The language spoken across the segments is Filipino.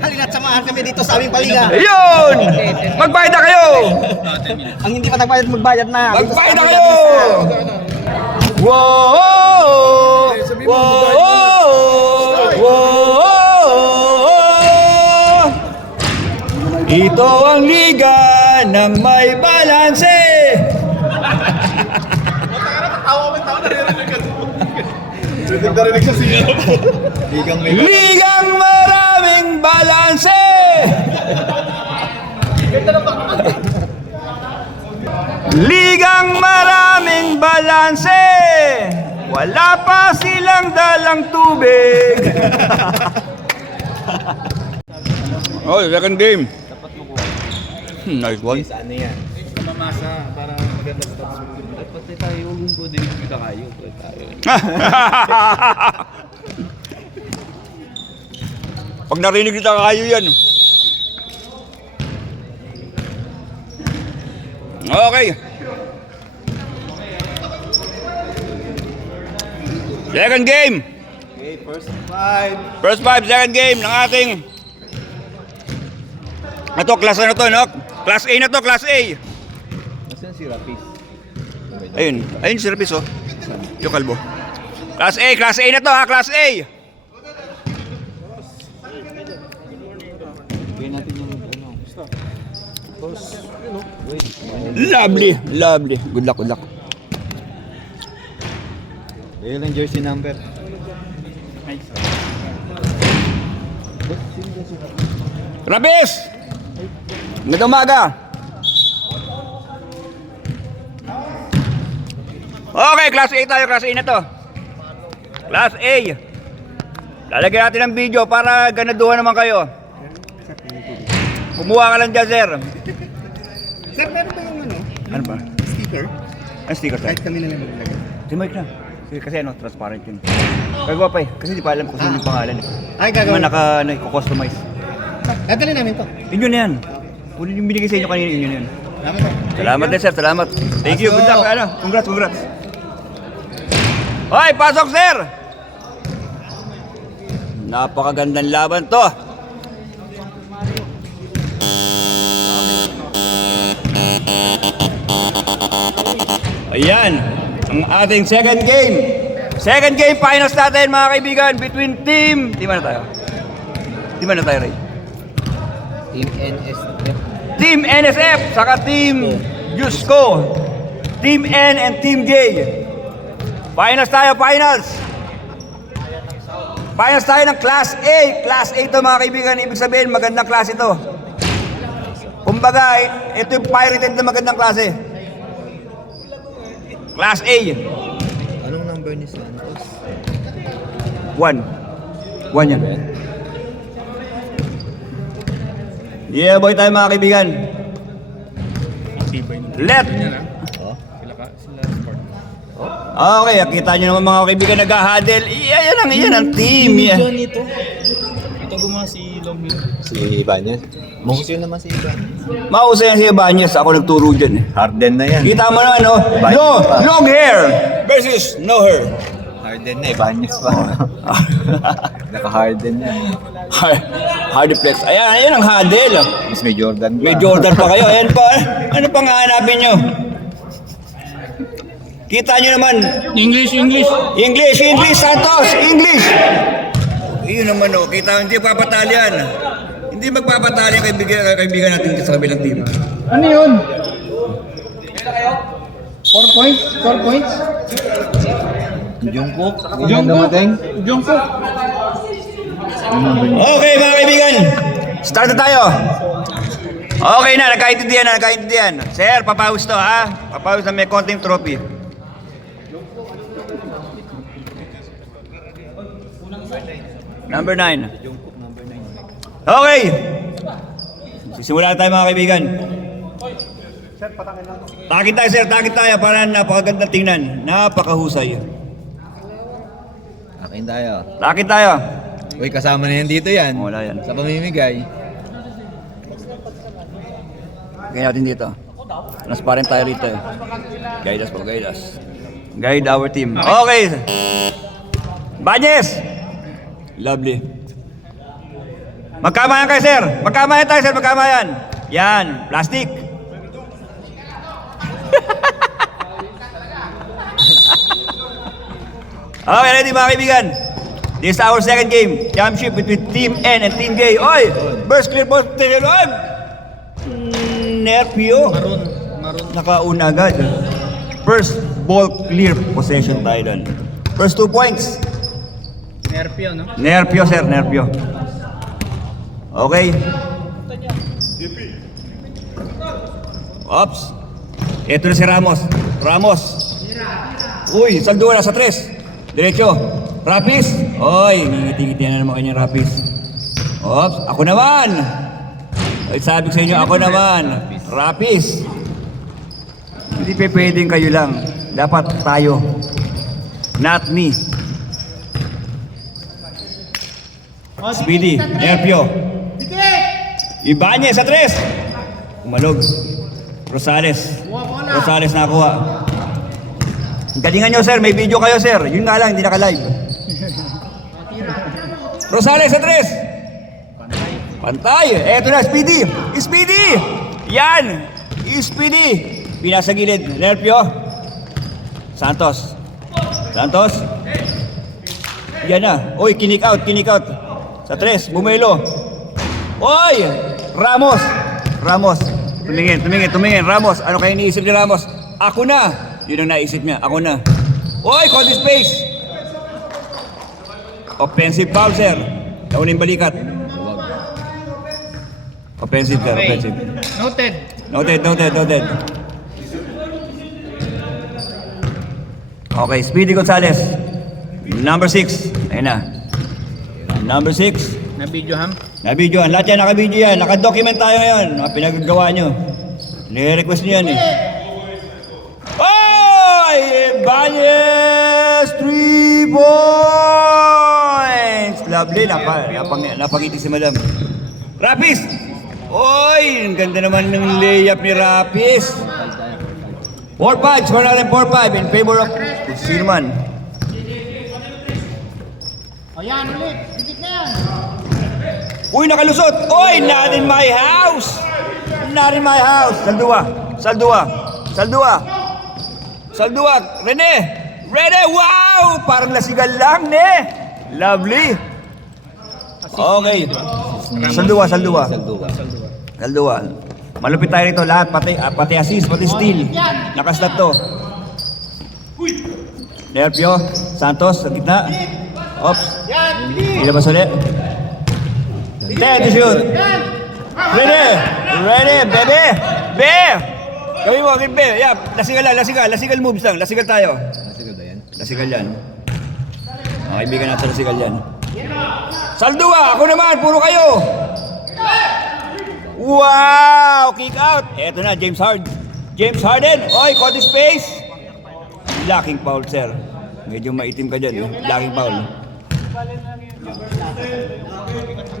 Halina't samahan kami dito sa aming paliga. Ayun! Magbayad na kayo! Ang hindi pa nagbayad, magbayad na. Magbayad na kayo! Wow! Wow! Wow! Ito ang liga ng may balanse! Ligang maraming balanse! Ligang maraming balanse! Wala pa silang dalang tubig! Oh, second game. Nice one. Ano yan? Mamasa para maganda sa tapos. At pati tayo yung po din kita kayo. Pag narinig kita kayo yan. Okay. Second game. Okay, first five. First five, second game ng ating... Ito, class ano to, no? Class A na to, class A. Nasaan si Rapis? Ayun, ayun si Rapis, oh. Yung kalbo. Class A na to, ha, class A. Gawin natin yung ano. Lovely, lovely. Good luck, good luck. Ayun ang jersey number. Rapis! Magandang umaga. Okay, class A tayo, class A na to. Class A. Lalagyan natin ng video para ganaduhan naman kayo. Kumuha ka lang dyan, sir. Sir, meron ba yung ano? Ano ba? Sticker? Ang sticker, sir. Kahit kami na lang maglagay. Si Mike na. Kasi ano, transparent yun. Kagawa pa eh. Kasi di pa alam kung sino yung pangalan eh. Ay, Di gagawin. man naka-customize. Dadali namin to. Yun na yan. Kung yung binigay sa inyo kanina, yun yan. Salamat po. Salamat din, sir. Salamat. Thank you. Good luck. Ano? Congrats, congrats. Hoy, pasok, sir! Napakagandang laban to. Ayan, ang ating second game. Second game finals natin, mga kaibigan, between team... Team ano tayo? Team ano tayo, Ray? Team NSF. Team NSF, saka Team Jusco. Team N and Team J. Finals tayo, finals. Finals tayo ng Class A. Class A ito, mga kaibigan. Ibig sabihin, magandang klase ito. Kumbaga, ito yung pirated na magandang klase. Class A. Anong number ni Santos? 1. 1 yan. Yeah, boy tayo, mga kaibigan. Let. Okay, kita nyo naman, mga kaibigan, nag-huddle. Yan ang team. Yan. Ito gumawa si Longmin. Si Ibanez. Mahusay naman si Ibanez. Mausay yan si Ibanez. Ako nagturo dyan eh. Harden na yan. Kita mo naman, no? No, long hair versus no hair. Harden na, Ibanez pa. Naka-Harden na. Hard flex. Ayan ang huddle. Mas may Jordan pa. May Jordan pa kayo. Ayan pa. Ano pang hahanapin nyo? Kita nyo naman. English, Santos! English! Iyon naman, oh. Kita, hindi papatali yan. Hindi magpapatali ang kaibigan natin sa kabilang team. Ano yun? 4 points? 4 points? Jungkook. Jungkook. Okay, mga kaibigan. Start na tayo. Okay na, nagkaintindihan. Sir, papawis to, ha? Papawis na may konting trophy. Number 9. Okay. Sisimula tayo, mga kaibigan. Takit tayo, sir. Takit tayo para napakagandang tingnan. Napakahusay. Akin tayo. Takit tayo. Uy, kasama na yan dito yan. Wala yan. Sa pamimigay. Lagyan natin dito. Nas pa rin tayo rito eh. Guide us po, guide us. Guide our team. Okay. Banyes! Lovely. Magkamayan kayo, sir. Magkamayan tayo, sir. Magkamayan. Yan. Plastic. Okay, ready mga kaibigan. This is our second game. Championship between Team N and Team Gay. Oy! Burst clear ball. Oy! Nerpio. Maroon. Nakauna agad. First ball clear possession tayo doon. First 2 points. Nerpio, no? Nerpio, sir. Nerpio. Okay. Ops. Ito na si Ramos. Ramos. Uy, sagduwa na sa 3. Diretso. Rapis. Oy, ngingiti-ngiti na naman kanyang Rapis. Ops, ako naman. Ay, sabi ko sa inyo, ako naman. Rapis. Hindi pa pwedeng kayo lang. Dapat tayo. Not me. Speedy. Nerpio. Ibanez sa 3. Umalog. Rosales. Rosales nakuha. Galingan nyo, sir. May video kayo, sir. Yun nga lang, hindi naka-live. Rosales sa 3. Pantay. Eto na, Speedy. Speedy. Yan. Speedy. Pinasa gilid. Nerpio. Santos. Santos. Yan na. Uy, kinik out. Sa 3. Bumelo. Uy! Ramos. Ramos. Tumingin. Ramos. Ano kayo iniisip ni Ramos? Ako na. Yun ang naisip niya. Ako na. Uy, konti space. Offensive foul, sir. Nauling balikat. Offensive, sir. Offensive. Noted. Okay, Speedy Gonzales. Number 6. Ayun na. Number 6. Na-videohan. Lahat yan, naka-video yan. Naka-document tayo ngayon. Mga pinagagawa nyo. Nire-request nyo yan eh. Oy! Ibanez! 3 points! Lovely. Napangiti si Madam. Rapis! Oy! Ang ganda naman ng layup ni Rapis. 4-5. Score natin 4-5 in favor of Silman. Ayan, ulit. Dikit na yan. Uy, nakalusot! Uy, not in my house! Not in my house! Saldua! Rene! Wow! Parang lasigal lang, ne? Lovely! Okay. Saldua. Malupit tayo rito lahat, pati assist, pati steal. Nakastat to. Nerpio, Santos, sa gitna. Ops. Ilabas ulit. 10 to shoot. Ready, baby. Gawin mo, be. Yeah, lasigal moves lang. Lasigal tayo. Nasigal ba yan? Lasigal yan. Mga kaibigan natin lasigal yan. Saldua, ako naman, puro kayo. Wow, kick out. Eto na, James Harden. Oy, konti space. Lacking foul, sir. Medyo maitim ka dyan. Lacking foul.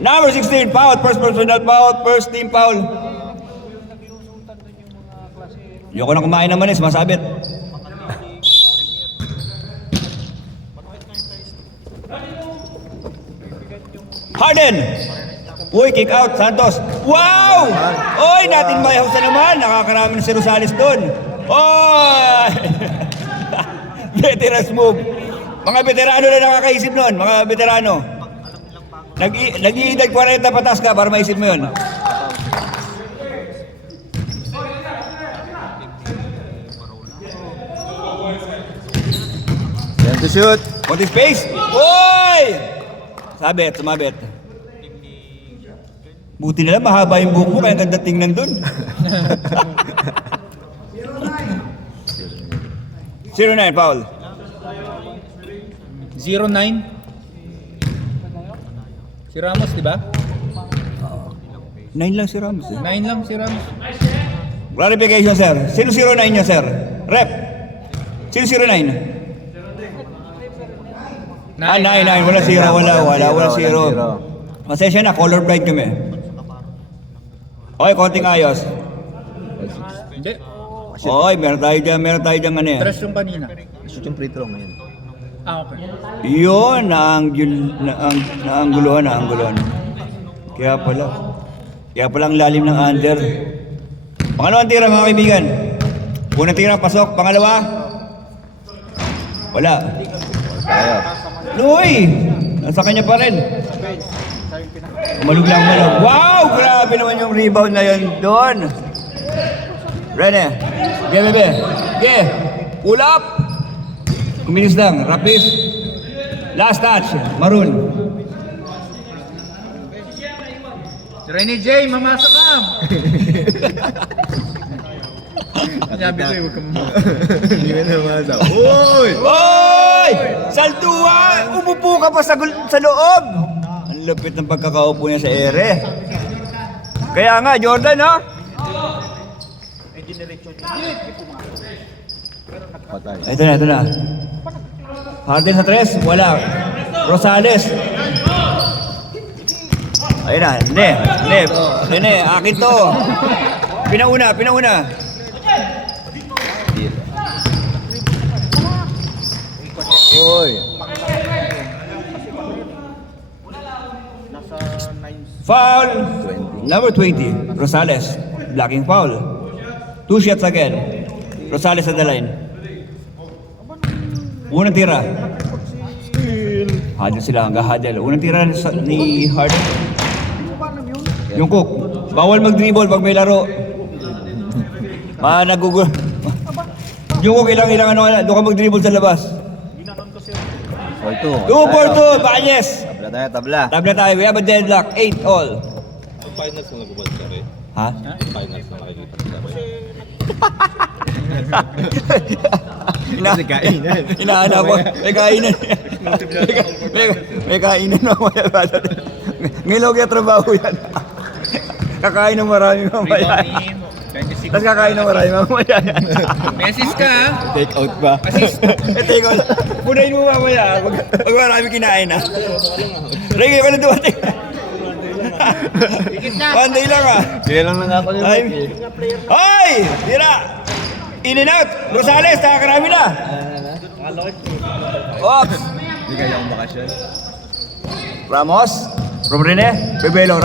Number 16, foul. First personal foul. First team foul. Ayoko na kumain ng manis, masabit. Harden! Uy, kick out, Santos. Wow! Oy, natin may house na naman. Nakakarami na si Rosales doon. Oy! Veterans move. Mga veterano na nakakaisip noon, mga veterano. Nag-iidad 40 patas ka para maisip mo yun. Yan to shoot. Konti space. Oy! Sumabit. Buti na lang, mahaba yung buhok mo, kaya ang ganda tingnan dun. 0-9, foul. 0-9. Si Ramos, di ba? 9 lang si Ramos eh. 9 lang si Ramos. Clarification, sir. Sino 09 niya, sir? Rep. Sino 09? 9. Wala zero. Wala zero. Pasensya na, colorblind kami. Okay, konting ayos. Hindi. Oy, meron tayo dyan ano yan. Tres yung kanina. Shoot yung free throw ngayon. Ah, okay. Yun, naangguluhan. Kaya pala ang lalim ng under. Pangalawang tira mga kaibigan. Unang tira, pasok. Pangalawa. Wala. Tayo. Luy! Nasa kanya pa rin. Umalog lang. Wow! Grabe naman yung rebound na yun doon. Rene. Bebe. Pull up. Kuminis lang. Rapis. Last touch. Maroon. Rene J, mamasa ka! Sabi ko huwag ka mamasa. Hindi ka na masa. Uy! Oy! Saltua! Umupo ka pa sa loob! Ang lupit ng pagkakaupo niya sa ere. Kaya nga, Jordan, ha? Patay. Ito na. Harden sa tres, wala. Rosales. Ayun na, Nene, akin to. Pinauna. Uy! Foul! Number 20, Rosales. Blocking foul. 2 shots again. Rosales at the line. Unang tira. Hadel sila, hanggang hadel. Unang tira ni Harden. Yung Cook. Bawal mag-dribble pag may laro. Nagugulo. Yung Cook, ilang doon ka mag-dribble sa labas. 4-2. 2 for 2, Banyes. Tabla. Tabla tayo, we have a deadlock, 8 all. Finals na nagubad ka rin. Ha? Finals na nakikita ka rin. Kasi kainan. Hinahanap ko, may kainan. May kainan mamaya. Ngayon kaya trabaho yan. Kakain ng marami mamaya. Tapos kakain ng marami mamaya yan. Message ka ha? Take out pa. Take out. Punayin mo mamaya pag marami kinain ha. Ray, kayo ka na dumating. One day lang ha. Kaya lang ako yung Ay. Hoy! Tira! In and out! Rosales, nakakarami na! Ops! Hindi kaya akong bakasyon. Ramos, Robrene, Bebelo.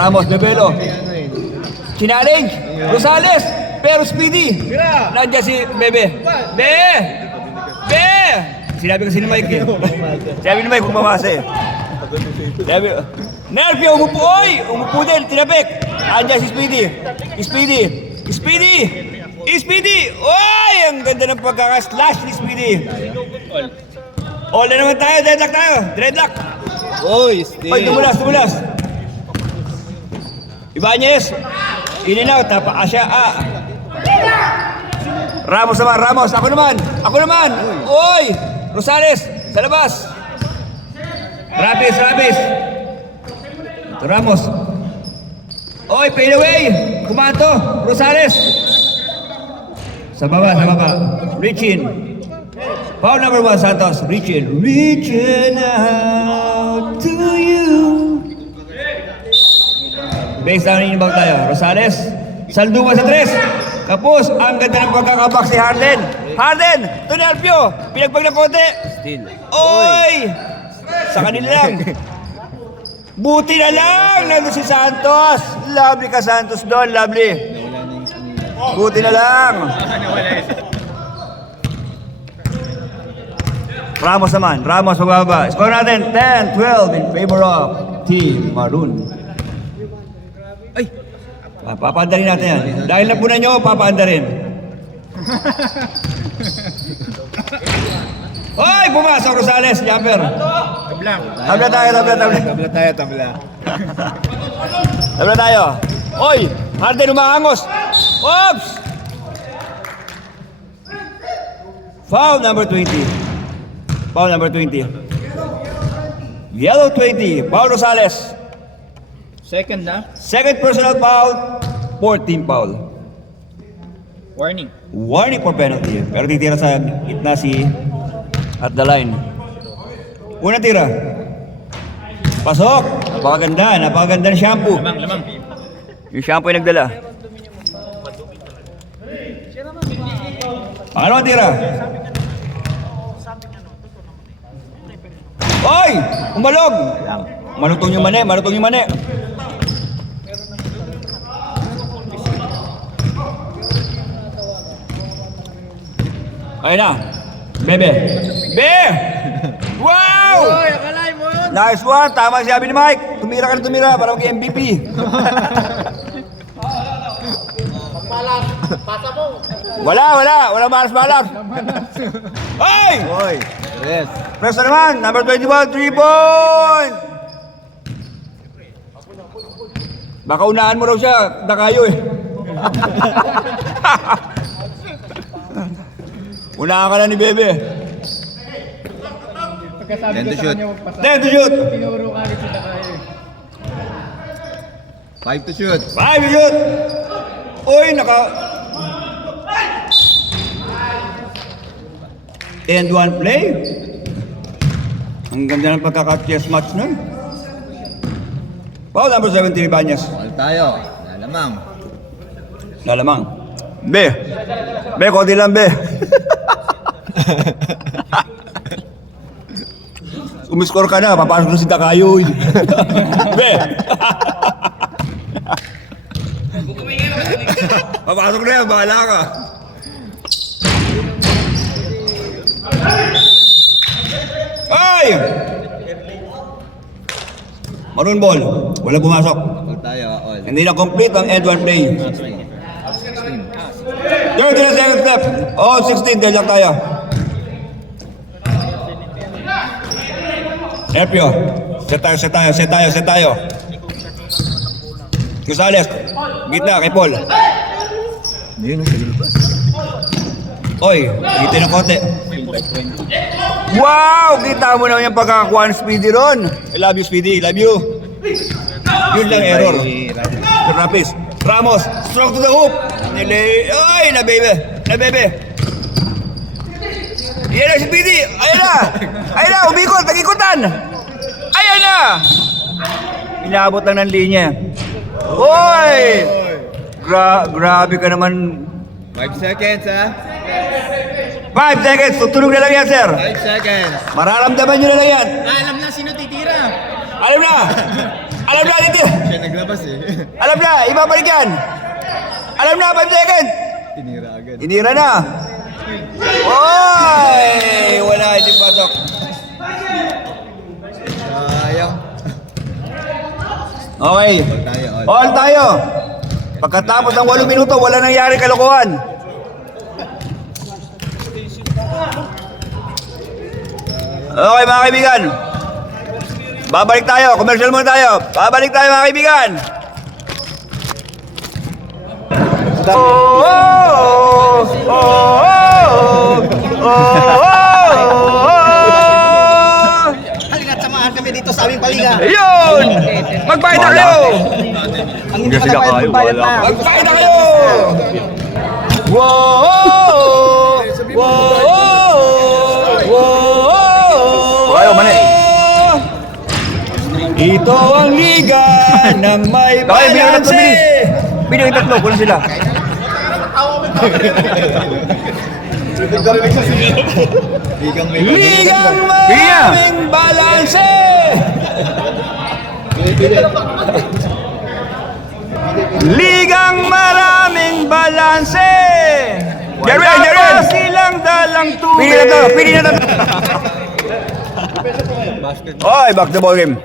Challenge! Rosales! Pero Speedy! Nandiyan si Bebe. Sinabi ko si Mike eh. Sabi ni Mike kung mamasa eh. Sabi, Nerpio, umupo! Oy! Umupo din, tinapik! Nandiyan si Speedy! Oy! Ang ganda ng pagkaka-slash ni Speedy! All na naman tayo, dreadlock! Uy, still. Oy, tumulas! Ibanez! In and out, Asya, Ramos, ako naman! Oy! Rosales, sa labas! Rapis! Ito Ramos! Oy, fade away! Kumanto! Rosales! Sa baba. Reach in. Foul number 1, Santos. Reach in out to you. Base down in bag tayo. Rosales. Salduma sa tres. Kapos. Ang ganda ng pagkakabak si Harden. Ito ni Alpio. Pinagpag na konti. Still. Oy! Sa kanila lang. Buti na lang. Nandun si Santos. Lovely ka Santos doon. Lovely. Nawala na yung kanina. Buti na lang. Ramos magbaba. Score natin 10-12 in favor of Team Maroon. Ay! Papaandarin natin yan. Dahil napunan nyo, papaandarin. Hoy! Pumasok Rosales, jumper. Tabla tayo. Tabla tayo. Hoy! Harden umahangos. Oops! Foul number 20. Yellow 20. Paul Rosales. Second na. Second personal foul. 14 foul. Warning for penalty. Pero titira sa gitna si at the line. Unang tira. Pasok. Napakaganda ng shampoo. Lamang. Yung shampoo yung nagdala. Pangalawang tira. Oy! Umalog! Malutong yung mani, malutong yung mani. Ayun na. Bebe. Be! Wow! Oy, akalay mo yun. Nice one! Tama si sabi ni Mike. Tumira ka na tumira para mag-MVP. Wala malas. Ay! Oy! Yes! Press na naman, number 21, 3 point! Baka unahan mo raw siya, dakayo eh. Unahan ka na ni Bebe. Pagkasabi Then ko to sa shoot. kanya magpasa. Then to shoot. Tinuro ka rin si Dakayo. 5 to shoot! 5 to shoot! Uy, naka... And one play. Ang ganda ng pagkaka-chess match nun. Foul number 17, Ibanez. All tayo. Lalamang. Lalamang. Be. Be, konti lang, be. Umiskor ka na, papasok na si Dakayo. Be. Papasok na yan, bahala ka. Ay! Maroon ball. Walang pumasok. All tayo. All. Hindi na complete ang end one play. 16. 30 na seconds left. Oh, 16. Dahil lang tayo. Erpio. Set tayo. Gonzales. Gitna kay Paul. Yun, siguro ba? Oy, gitin ng konti. Wow! Kita mo naman yung pagkakakuha ng Speedy ron. I love you, Speedy. Love you. Yun lang error. Rapis. Ramos. Strong to the hoop. Ay, na baby. Yan na si Speedy. Ayan na. Umikot. Nag-ikutan. Ayan na. Inabot lang ng linya. Oy! Grabe ka naman. 5 seconds, ha? 5 seconds. Tutulog na lang yan, sir. 5 seconds. Mararamdaman nyo na lang yan. Alam na sino titira. Alam na dito. Siya naglabas, eh. Alam na, ibabalik yan. Alam na, 5 seconds. Tinira agad. Inira na. Oy! Wala, hindi pasok. Sayang. Okay. All tayo. All. All tayo. Pagkatapos ng 8 minuto, wala nangyari kalokohan. Okay mga kaibigan. Babalik tayo. Commercial muna tayo. Babalik tayo mga kaibigan. Halina't samahan kami dito sa aming paliga. Ayun! Magbayad na kayo! Ang hindi pa nakabayad ng bayad na. Magbayad na kayo! Wow! Ayaw, mani. Ito ang liga ng may balanse. Bilang tatlo, kulang sila. Ligang maraming balanse. Ligang maraming balanse. Wala silang dalang tubig. Pili na to. Oy, back the ball game.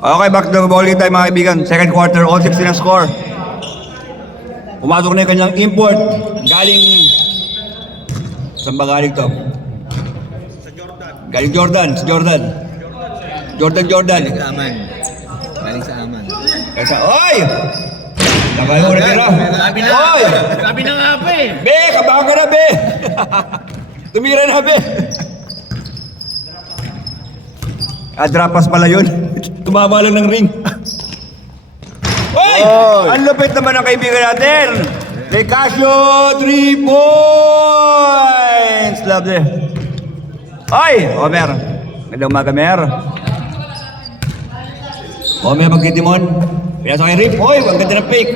Okay, back to the ball game tayo mga kaibigan. Second quarter, all 16 ang score. Pumasok na yung kanyang import. Galing... Saan ba galing to? Galing Jordan. Si Jordan. Jordan. Galing sa Aman. Galing sa Aman. Kaysa, oy! Nakayo na tira. Oy! Sabi na nga pa eh. Be, kabahan ka na, be! Tumira na, be! Drapas pala yun. Tumama lang ng ring. Oy! Ang lupit naman ang kaibigan natin! Kay Casio, 3 points! Love it. Oy! Omer. Gandang umaga, Mer. Omer, magkitimon. Pinasok kay Rip. Oy, ang ganda ng fake.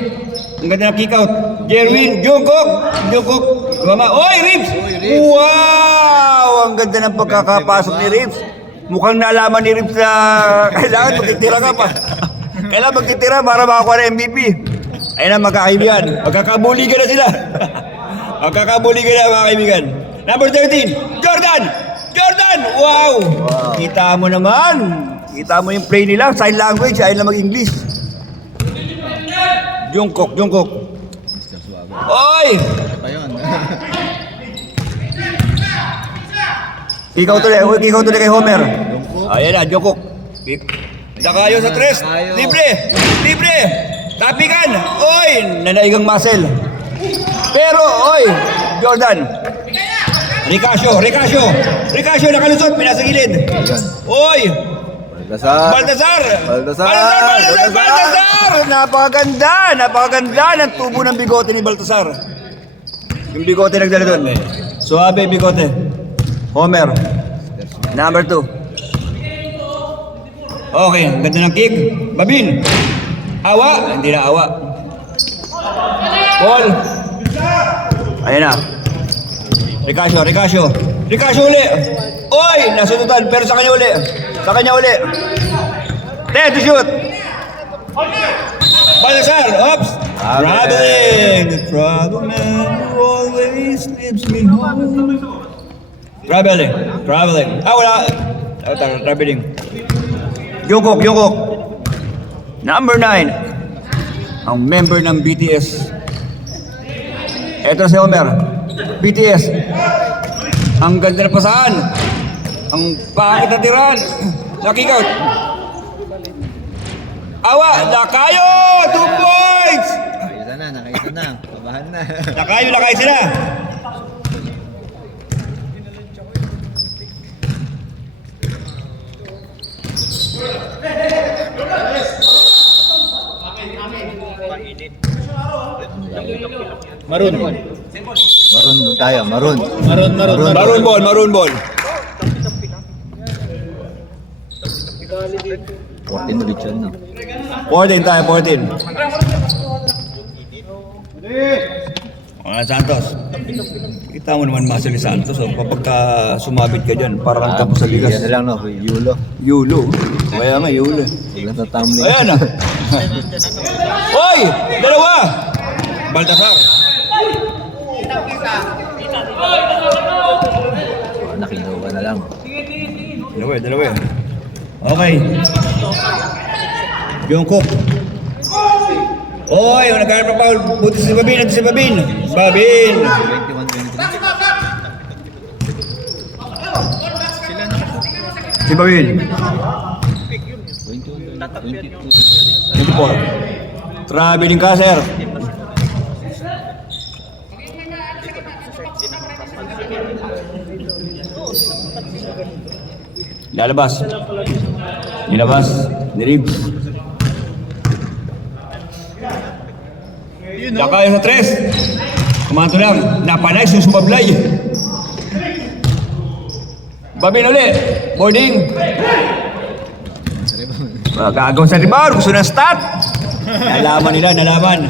Ang ganda ng kick out. Jerwin, Jungkook. Jungkook. Mama. Oy, Ribs! Wow! Ang ganda ng pagkakapasok ni Ribs. Mukhang nalaman ni Ribs na kailangan magtitira ka pa. Kailangan magtitira para makakuha ng MVP. Ayun na magkakaibigan. Magkakabuligan na sila. Magkakabuligan na mga kaibigan. Number 13, Jordan! Jordan! Wow! Kita mo naman. Kita mo yung play nila. Sign language. Ayaw na mag-English. Jungkook, Jungkook. Oy! Pa yun. Ikaw tuloy kay Homer. Ayan na, Jungkook. Dakayo sa tres. Libre! Libre! Tapikan! Oy! Nanaigang muscle. Pero, oy! Jordan! Ricasio! Ricasio! Ricasio nakalusot! Pinasagilid! Oy! Baltasar! Baltasar! Baltasar! Baltasar! Baltasar! Napakaganda! Napakaganda ng tubo ng bigote ni Baltasar. Yung bigote nagdala doon. Suabe bigote. Homer. Number 2. Okay, ang ganda ng kick. Babin. Awa. Hindi na awa. Ball. Ayan na. Ricasio, Ricasio. Ricasio uli. Oy! Nasunutan pero sa kanya uli. Sa kanya uli. 10 to shoot. Baltasar. Oops. Traveling. The travel man who always leaves me home. Traveling. Traveling. Wala. Traveling. Jungkook, Jungkook. Number 9. Ang member ng BTS. Ito si Homer. BTS. Ang ganda na pasahan. Ang pangit na tiran. Nakikout. Awa! Nakayo! 2 points! Nakaisa na. Pabahan na. Nakayo, nakay sila. Maroon. Maroon tayo, maroon. Maroon ball, maroon ball. 14 ulit yun, no? 14 tayo, 14. Mga Santos. Kita mo naman muscle ni Santos. Oh. Kapag sumabit ka dyan, parang kang tapos sa bigas. Yan na lang, no? Yulo. Yulo. Kaya nga, Yulo. Biglang tatamling. Ayan na. Hoy! Dalawa! Baltasar. Nakinuha na lang. Dalawa, dalawa. Okay. Jungkook. Oy, nagkaroon pa foul. Buti si Babin. Ito si Babin. Babin. 21-23. Si Babin. 24. Traveling ka, sir. Lalabas. Nilabas. Niribs. Dakayo sa tres. Kumanto lang. Napanay yung sumablay. Babin uli. Boarding. Gagawin sa rebound. Gusto ng stat. Nalaman nila. Nalaman.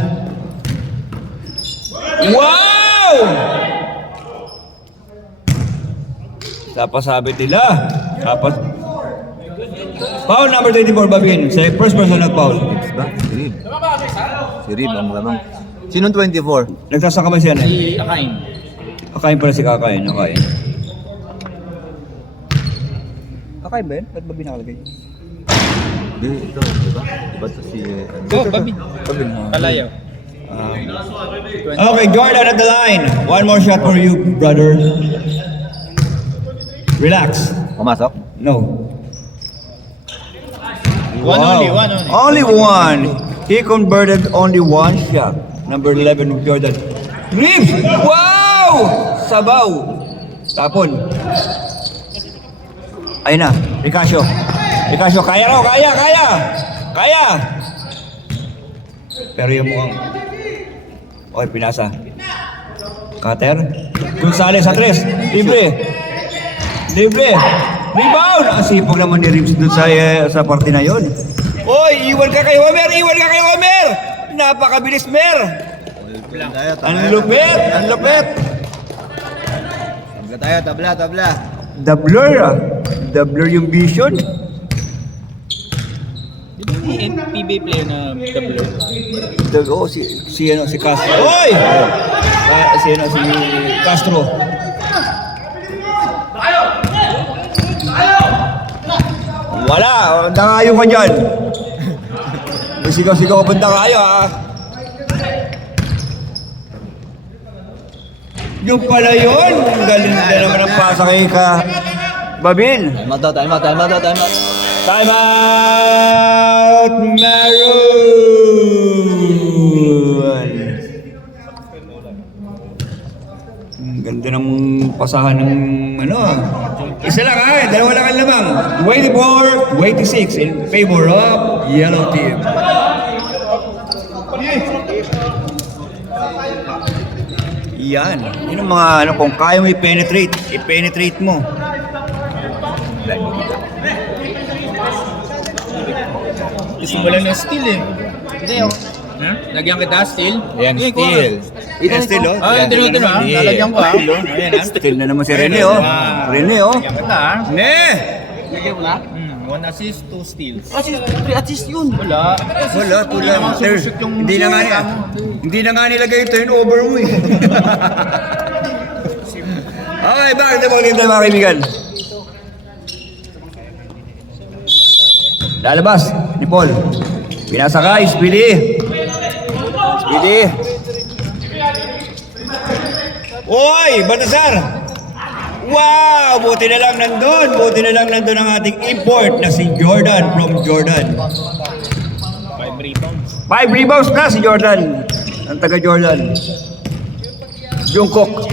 Wow! Sapasabit nila. Sapas. Foul number 24, Babin. Sa first person nag-foul. Ribs ba? Si Rib. Si Rib ang lamang. Sinong 24? Nagsasaka ba siya na? Si Akain. Kakain pala si Kakain. Kakain. Kakain ba yun? Ba't Babin nakalagay? Di, ito, diba? Diba ito si... Babin. Babin. Kalayaw. Okay, Jordan at the line. One more shot for you, brother. Relax. Pumasok? No. One only. Only one. He converted only one shot. Number 11 of Jordan. Ribs! Wow! Sabaw. Tapon. Ayun na. Ricasio. Ricasio. Kaya raw. Kaya. Kaya. Kaya. Pero yung mukhang... Okay, pinasa. Cutter. Gonzales sa tres. Libre. Libre. Rebound! Ang sipag naman ni Ribs dun sa party na yon. Oy, iwan ka kay Homer! Iwan ka kay Homer! Napakabilis, Mer! Tayo, Ang lupit! Ang lupit! Tabla tayo, tabla, tabla. Doubler ah. Doubler yung vision. Di ba may PBA player na doubler? Oh, si Castro. Oy! Si Castro. Wala, nangayo ka dyan. May sigaw-sigaw ka banda kayo ah. Yung pala yun. Ang galing na naman ang pasa kay Babin. Time out daw, time out, time out daw, time out. Time out, Maroon! Ang ganda ng pasahan ng ano. Isa lang ha, dalawa lang ang lamang. 24-26 in favor of Yellow Team. Yan. Yun ang mga ano, kung kaya mo i-penetrate mo. Gusto mo lang ng steal eh. Hindi ako. Lagyan kita steal. Ayan, steal. Ito still oh. Ah, yung tinutun ah. Lalagyan ko ah. Ayan ah. Still na naman si Rene oh. Rene oh. Lagyan kita ah. Ne! Lagyan mo na? 1 assist, 2 steals. Assist, 3 assist yun. Wala. Wala, kulang. Sir, hindi na nga niya. Hindi na nga nilagay ito yung over mo eh. Okay, bakit na mga mga kaibigan? Lalabas, ni Paul. Pinasakay, Speedy. Speedy. Oy, Baltasar! Wow! Buti na lang nandun. Buti na lang nandun ang ating import na si Jordan from Jordan. 5 rebounds. 5 rebounds na si Jordan. Ang taga Jordan. Jungkook.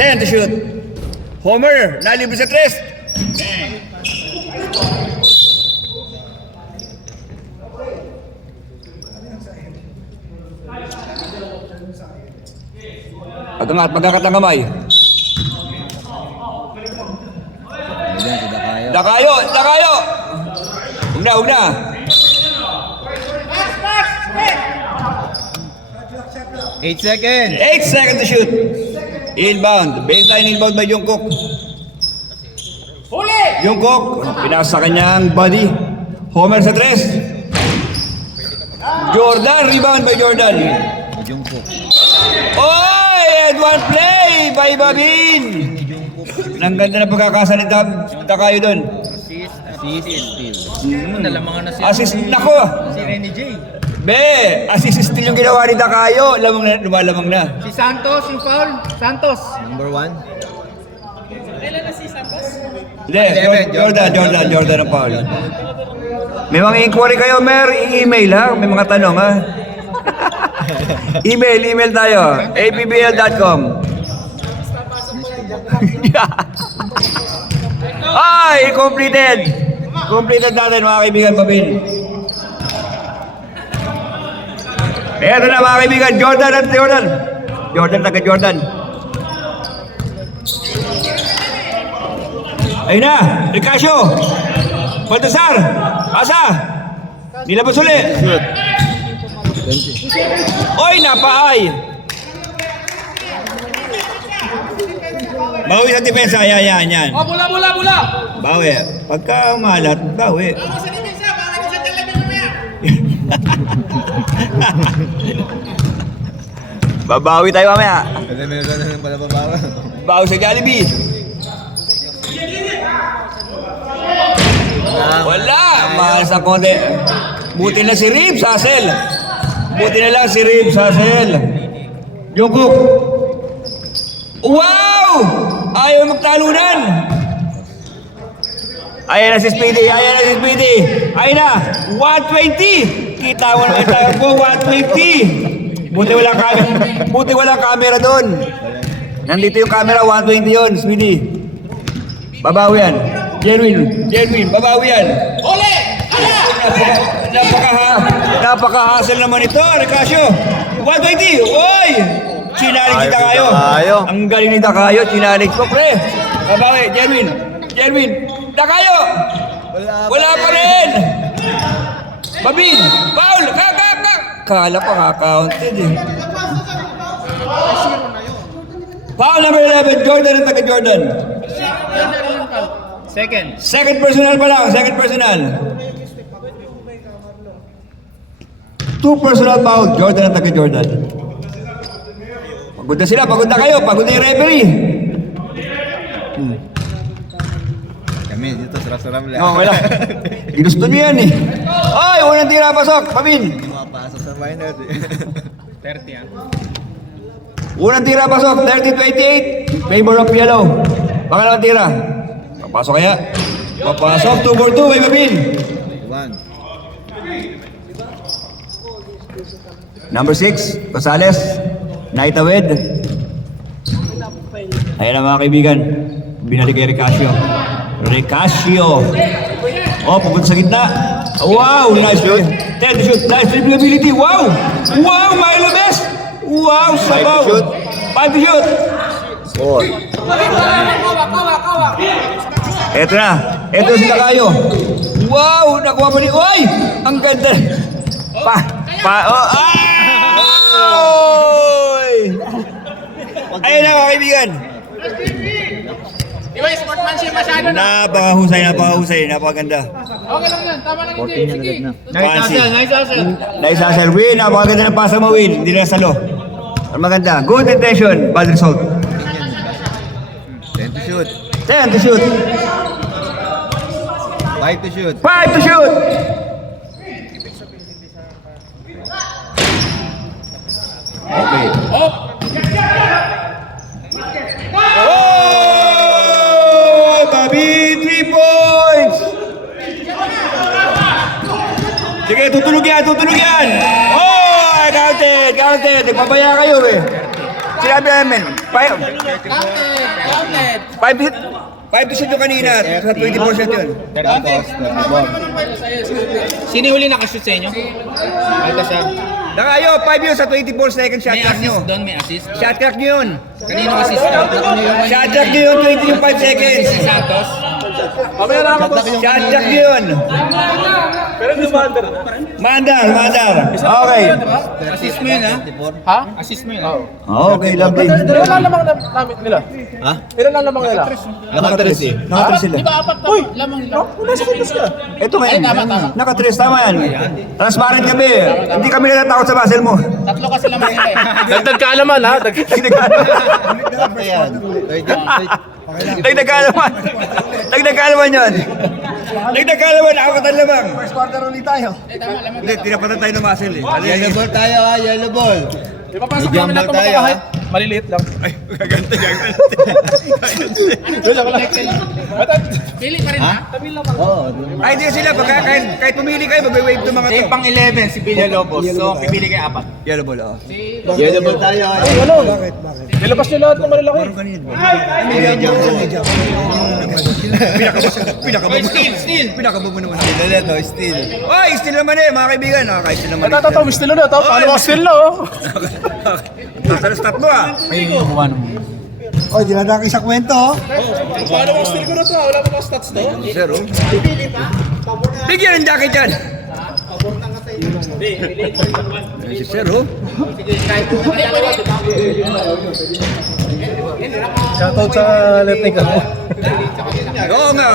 10 to shoot. Homer, nalibre sa 3. Pagangat, pagkakat ng kamay. Ayan, si Dakayo! Dakayo. Huwag na. 8 seconds. 8 seconds to shoot. Inbound. Baseline inbound by Jungkook. Jungkook, pinasa sa kanyang body. Homer sa 3. Jordan, rebound by Jordan. Jungkook. Oy! And one play by Babin. Ang ganda na pagkakasalita kayo doon. Assist, Assist, steal. Nalamangan na siya. Assist, nako! Si Renny J. Be, assist steal yung ginawa ni Dakayo. Lumalamang na. Si Santos, yung foul. Santos. Number 1. Hindi, Jordan ang foul. May mga inquiry kayo, Mer, i-email ha. May mga tanong ha. email tayo. appbl.com. Ay, completed. Completed natin mga kaibigan, Babin. Eto na mga kaibigan, Jordan at Jordan. Jordan, taga Jordan. Ayun na, Ricasio. Baltasar, asa. Nilabas ulit. Oy, napaay. Bawi sa depensa, yan. Oh, bola. Bawi. Pagka umalat, bawi. Babawi tayo mamaya. Meron na pala babawa. Bawi sa Jollibee. Wala. Mahal sa konti. Buti na si Ribs Hassel. Jungkook. Wow! Ayaw magtalunan. Ayan na si Speedy. Ayan na. 120. Kita mo naman tayo po. 120. Buti walang camera doon. Nandito yung camera. 120 yun, Speedy. Babawi yan. Genuine. Babawi yan. Ole! Napaka-hassle naman ito, Ricasio. 120. Oy! Chinalig ni Dakayo. Ang galing ni Dakayo. Chinalig ko, pre. Babawi. Genuine. Dakayo! Wala pa rin! Babin! Foul! Kala pa ka-counted eh. Foul number 11, Jordan at taga Jordan. Second. Second personal pa lang, second personal. 2 personal foul, Jordan at taga Jordan. Pagod na sila, pagod na kayo, pagod na yung referee. Kami dito sarap-sarap lang. Okay lang. Ginusto niyo yan eh. Ay, unang tira pasok, Pabin. Hindi makapasok sa finals eh. 30 ah. Unang tira pasok, 30-28. Favor of yellow. Pangalawang tira. Papasok kaya? Papasok, 2 for 2, may Pabin. 1. Number 6, Gonzales. Naitawid. Ayan na mga kaibigan. Binalik kay Recasio. Recasio. Oh, pupunta sa gitna. Wow, nice shoot. 10 to shoot. Nice dribbling ability. Wow! Wow, Milo Best! Wow, sabaw. 5 to shoot. 4. Eto na. Eto sila kayo. Wow, nakuha pa ni... Uy! Ang ganda. Oh, ay! Ayun na mga kaibigan. Di ba yung sportsmanship masyado na? Napakahusay, napakaganda. Okay lang yan, tama lang hindi. Sige. Fancy. Nice hustle. Nice hustle. Win, napakaganda ng pasa mo, Win. Hindi na salo. Ang maganda. Good intention, bad result. 10 to shoot. 10 to shoot. 5 to shoot. 5 to shoot. Okay. Oh! Babi, 3 points! Sige, tutulog yan! Oh! Counted! Nagpapaya kayo eh. Sinabi namin, 5 to shoot yung kanina, sa 20% yun. Tapos, nag-bomb. Sino yung huli nakashoot sa inyo? Alta siya. Nakayo, 5 yun sa 24 seconds shot May clock nyo. assist doon, may assist. Shot clock nyo yun. Kanino assist? Shot clock nyo yun, 25 seconds. Si Santos. Shot clock nyo yun. Mandar. Okay. Assist mo yun ha? Assist mo yun ha? Okay, lovely. Ilan lang lamang namin nila? Ha? Ilan lang lamang nila? Nakatres eh. Nakatres sila. Di ba apat lamang nila? Nasa kitas ka. Ito ngayon. Ay, tama. Nakatres, tama yan. Transparent kami. Hindi kami natatakot sa muscle mo. Tatlo kasi lamang nila eh. Dagdag ka naman ha. Ayan. 30. Nagdagkalaman yun. Nagdagkalaman, nakakatan lamang. First quarter ulit tayo. Hindi, tinapatan tayo ng muscle eh. Yellow ball tayo ha, yellow ball. Di ba pasok Medium namin na ball itong tayo, kahit maliliit lang. Ay, gagante. Pili pa rin ha? Oo. Ay, di sila. Kahit pumili kayo, mag-wave to mga to. Pang 11 si Villalobos. So, pipili kayo apat. Yellow ball, oh. Yellow ball tayo ha. Ano? Nilabas nyo lahat ng malalaki. Pinakababo naman. Still ulit oh, still. Oy, still naman eh, mga kaibigan. Kahit still naman. Natatataw, still ulit. Paano ka still na oh? Nasa stop mo ah. Oh, di na nakin sa kwento. Oh. Paano ka still ko na to? Wala pa mga stats to. Zero. Bigyan ng jacket yan. Si Zero. Shoutout sa left leg ako. Oo nga.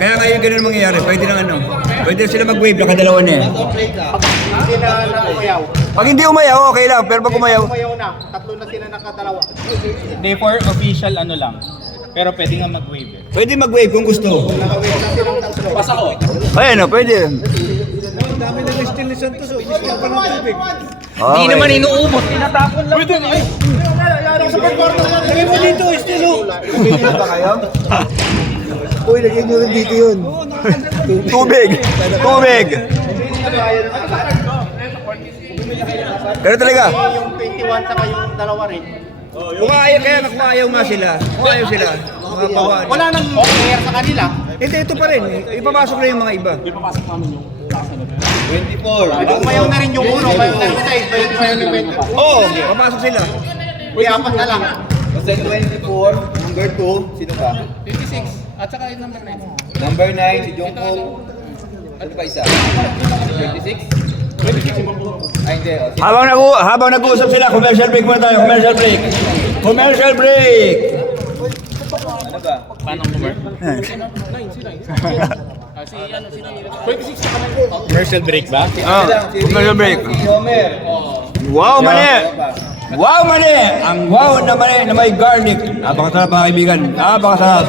Kaya nga yung ganun mangyayari. Pwede na ano. Pwede sila mag-wave. Nakadalawa na eh. Pag hindi umayaw, okay lang. Pero pag umayaw, Day for official ano lang. Pero pwede nga mag-wave eh. pwede mag-wave kung gusto. Pasa ko. Ayan o, pwede. Hindi naman inuumot. Tinatapon lang. Pwede ay! Ayaw sa first quarter. Lagay mo dito, still oh! Uy, lagyan nyo rin dito yun. Tubig! Pero talaga. Yung 21 saka yung dalawa rin. Kung ayaw, kaya kumayaw nga sila. Kumayaw sila. Mga bawan. Wala nang player sa kanila. Hindi, ito pa rin. Ipapasok na yung mga iba. 24. Umayaw na rin yung uno, umayaw na rin isa, umayaw na rin 24. Oo, papasok sila. Uy, apat na lang. Kasi 24, number 2, sino ka? 56. At saka yung number 9. Number 9, si Jungkook. Ano pa isa? 26? Ay, hindi. Habang nag-uusap sila, commercial break muna tayo. Commercial break. Commercial break. Ano ba? Paano kumar? Commercial break ba? Oh, commercial break. Si Homer. Wow, mani! Wow, mani! Ang wow na mani na may garlic. Napakasarap mga kaibigan. Napakasarap.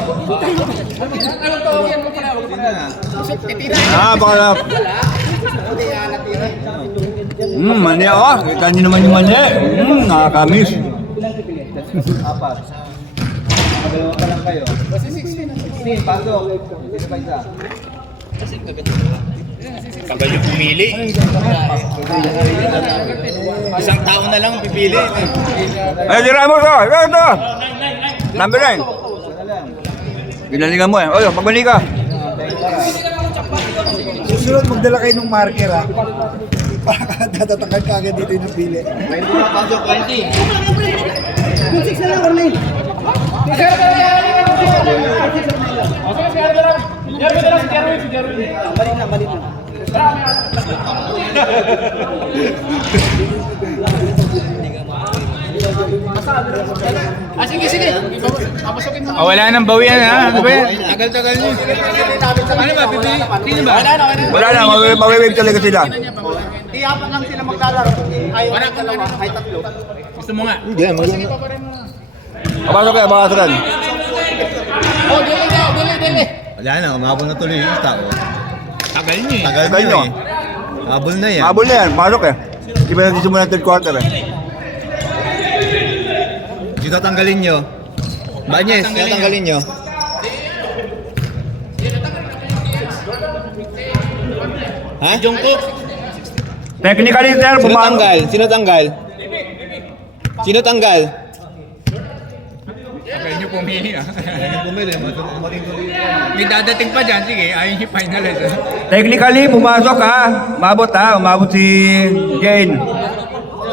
Napakasarap. Mani oh. Kita niyo naman yung mani. Nakakamis. Apat. Dalawa pa lang kayo. 16, pasok. Sino pa isa? Tagal yung pumili. Isang tao na lang pipili. Ay, di Ramos oh. Ito. Number 9. Pinalingan mo eh. O, pagbalik ka. Susunod magdala kayo ng marker ha. Para tatatakan ka agad dito yung napili. 20 na pasok, 20. Wala nang bawian ha. Ano ba yan? Tagal-tagal nyo. Ano ba? Pipili? Sino ba? Wala na, mawiwig talaga sila. Iyapan lang sila maglalaro. Ayaw na dalawa, ay tatlo. Gusto mo nga? Hindi, maganda. Kapasok kayo, mga kasuran. Oh, dili. Wala na, umabol na tuloy yung tao. Tagal nyo eh. Tagal Tagal nyo nyo. eh. Habol na yan. Habol na yan, pasok eh. Di ba nagsisimula ng third quarter eh. Dito tanggalin nyo. Banyes, tatanggalin nyo. Ha? Jungkook. Technically, sir, Sino tanggal? Sino tanggal? Sino tanggal? Tagal nyo pumili ah. Bumili, mating tuloy. May dadating pa dyan. Sige, ayaw nyo finalize ah. Technically, pumasok ha. Umabot si Jane.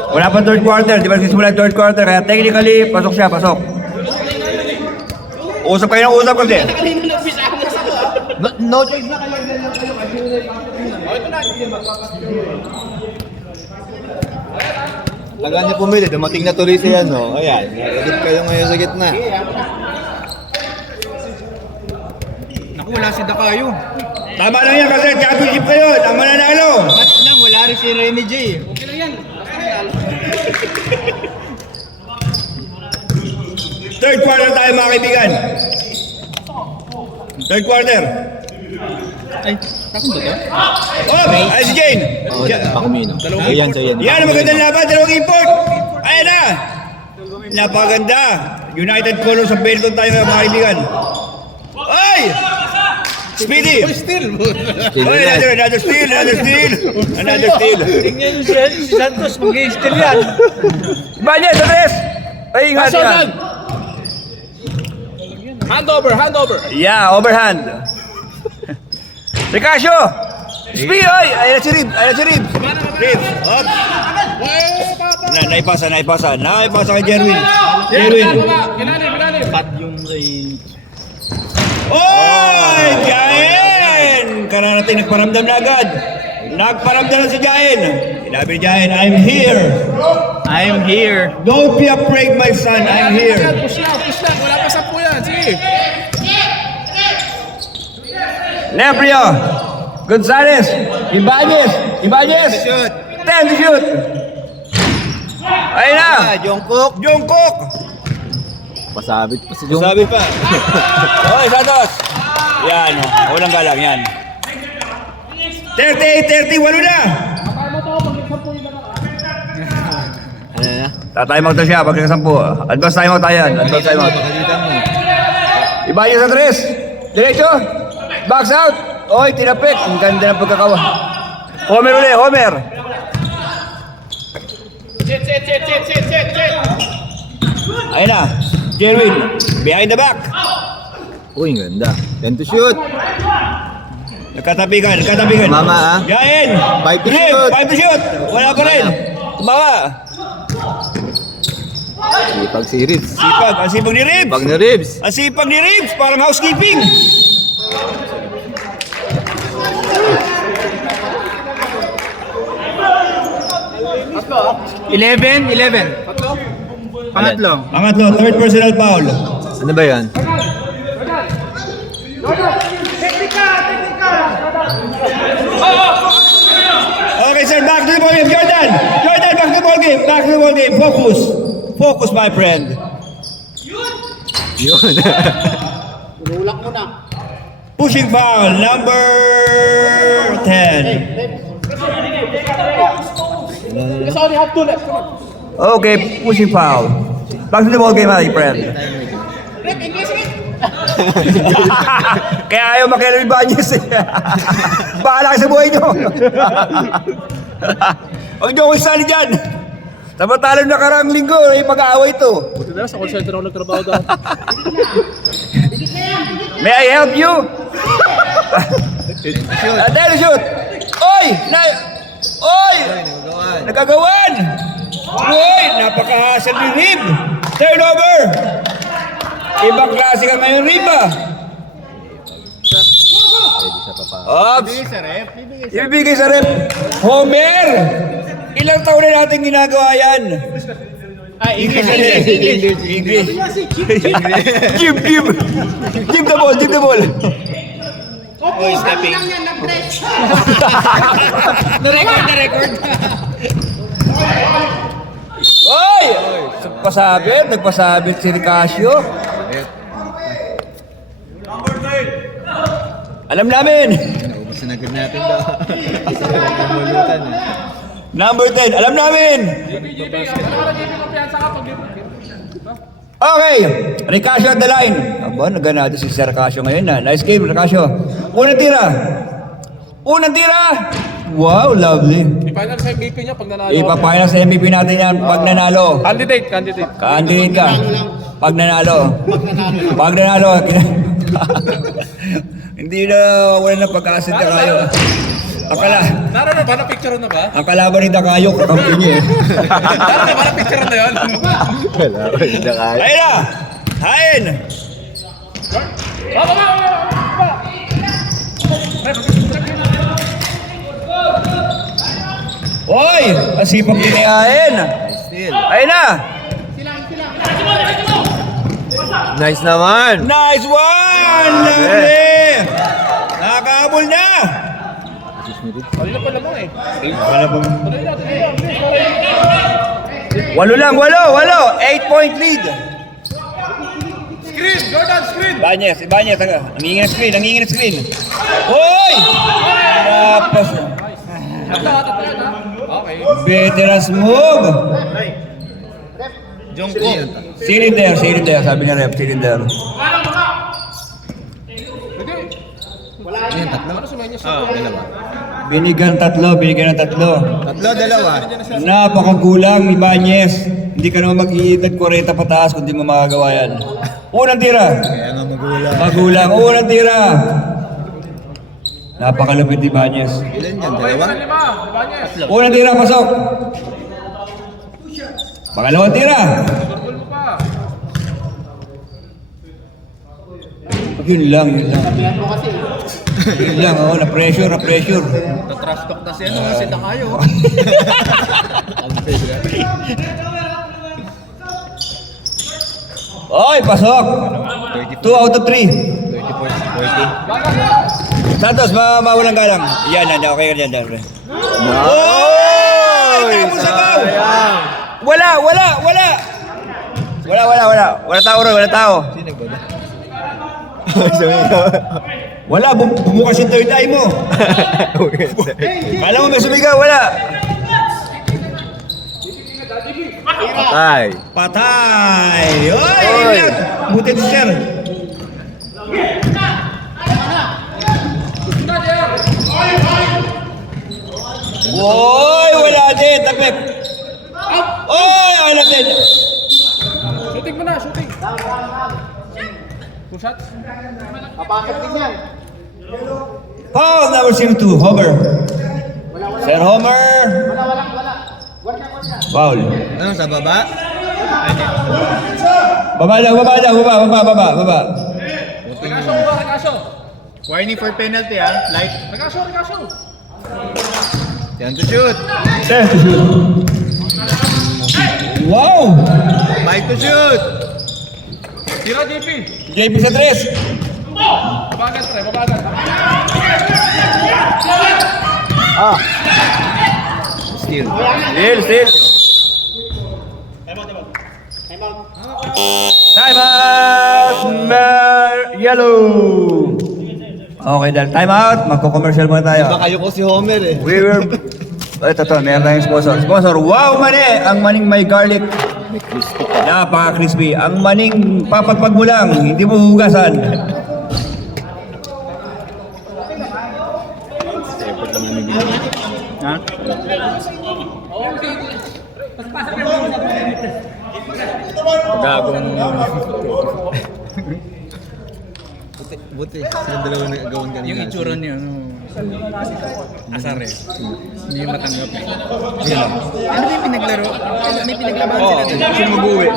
Wala pa third quarter, di ba nagsisimula yung third quarter, kaya technically, pasok siya, pasok. Usap kayo ng usap kasi. No choice na kayo. Tagal niya pumili, dumating na tuloy si ano. Ayan, nagagit kayo ngayon sa gitna. Naku, wala si Dakayo. Tama lang yan kasi championship kayo, ang mananalo. Match lang, wala rin si Rene J. Okay lang yan. Third quarter tayo mga kaibigan. Third quarter. Ay, takong ba ito? Oh, ay si Jane. Oo, Pakumino. Ayan, so yan. Yan ang magandang laban, dalawang import. Ayan na. Napaganda. United Colors of Benetton tayo mga kaibigan. Ay! Speedy! Oy, another steal. Tingnan nyo si Santos, mag-i-steal yan. Banya, sa tres! Ay, ingat yan. Handover! Yeah, overhand. Ricasio! Speed! Oy! Ayan si Ribs. Ribs, up. Naipasa kay Jerwin. Cut yung range. Oy! Jayen! Kararating nagparamdam na agad. Nagparamdam na si Jayen. Sinabi ni Jayen, I'm here. Don't be afraid, my son. I'm here. Push lang. Wala pa 10 yan. Sige. Leprio. Gonzales. Ibanez. Shoot! 10 to shoot. Ayun na. Jungkook. Pasabit pa si Jung. Pasabit pa. Oy, Santos. Yan. Walang galang yan. 38-30. Walo na. Ano na? Tatay mo siya pag kasampu. Advance time out tayo yan. Pakalitan mo. Ibanez sa tres. Diretso. Box out. Oy, tinapik. Ang ganda ng pagkakawa. Homer uli, Homer. Sit. Ayun na. Jerwin. Behind the back. Uy, ganda. 10 to shoot. Nagkatabigan. Mama, ah. Yain. 5 to shoot. 5 to shoot. Wala pa rin. Tumawa. Sipag si Ribs. Ang sipag ni Ribs. Pag na Ribs. Ang sipag ni Ribs. Parang housekeeping. 11. Pangatlo. Pangatlo, third personal foul. Ano ba yan? Okay, sir, back to the ball game. Jordan, back to the ball game. Back to the ball game. Focus, my friend. Yun. Pushing foul, number 10. Okay, pushing foul. Back to the ball game, my friend. Kaya ayaw makialam yung Banyes eh. Bahala ka sa buhay nyo. Huwag nyo akong isali dyan. Samantalang nakarang linggo, ay pag-aaway ito. Buti na, sa call center ako nagtrabaho daw. May I help you? Dahil shoot! Oy! Oy! Nagagawan! Oy! Napakahasal ni Rib! Turnover! Ibang klase ka ngayon, Rib ah! Ops! Ibibigay sa rep! Homer! Ilang taon na natin ginagawa yan? English. Give the ball. Oh, stepping. Na-record. Oy! Nagpasabit si Ricasio. Alam namin. Ubus na agad natin daw. Kamulutan eh. Number 10, alam namin. Okay, Ricasio at the line. Aba, naganado si Sir Ricasio ngayon na. Nice game, Ricasio. Unang tira. Wow, lovely. I-final sa MVP niya pag nanalo. Ipa-final sa MVP natin yan pag nanalo. Candidate. Candidate ka. Pag nanalo. Hindi na, wala na pagkasin na kayo. Naro na ba? Na-picture na ba? Ang kalaban ni Dakayo, kakampi niya eh. Naro na ba? Na-picture na yun? Wala, hindi kaya. Ayun na! Hain! Hoy! Ang sipag tinayain! Still. Ayun na! Nice naman. Nice one! Lovely! Nakakahabol na! Kanina pa naman eh. Walo lang, walo! 8-point lead! Screen! Jordan, screen! Banyes, nangingin ng screen. Hoy! Tapos, Okay. veterans move! Jungko. Cylinder, sabi nga rep, cylinder. Ano sumayin niya sa Dalawa. Binigyan ng tatlo. Tatlo, dalawa. Napakagulang ni Banyes. Hindi ka naman mag-iidad 40 pataas kung di mo makagawa yan. Unang tira. Kaya nga magulang. Magulang, unang tira. Napakalupit ni Banyes. Ilan yan? Dalawa? Unang tira, pasok. Pangalawang tira. Yun lang. Yun lang, na-pressure. Trash talk na siya nung si Dakayo. Oy, pasok. 2 out of 3. 30, 40. Santos, mawalang galang. Yan, okay yan. Nice! Tapos sabaw! Wala tao ron, wala tao. Sino ba na? Wala, bumukas yung third eye mo. Kala mo may sumigaw, wala. Patay! Oy! Ingat! Buti si Sir. Oy! Wala din! Tapik! Oy! Wala din! Shooting mo na, shooting. Two shots. Foul number 02, Homer. Sir Homer. Foul. Ano, sa baba? Baba. Ricasio. Warning for penalty Light. Ricasio. Yan to shoot. Sir, to shoot. Wow! 5 to shoot! JP sa 3. Steal. Steal. Time out! Yellow! Okay, dahil time out, magko-commercial muna tayo. Baka kayo ko si Homer eh. We were... Ito, meron tayong sponsor. Sponsor, wow mani! Ang maning may garlic. Napaka-crispy. Ang maning papagpag mo lang, hindi mo hugasan. Effort lang namin ginawa. Ha? Gagong... Buti, silang dalawa nagagawan kanina. Yung itsura niya, ano... Asar eh. Hindi matanggap eh. Ano ba yung pinaglaro? May pinaglabahan sila din. Kung sino mag-uwi.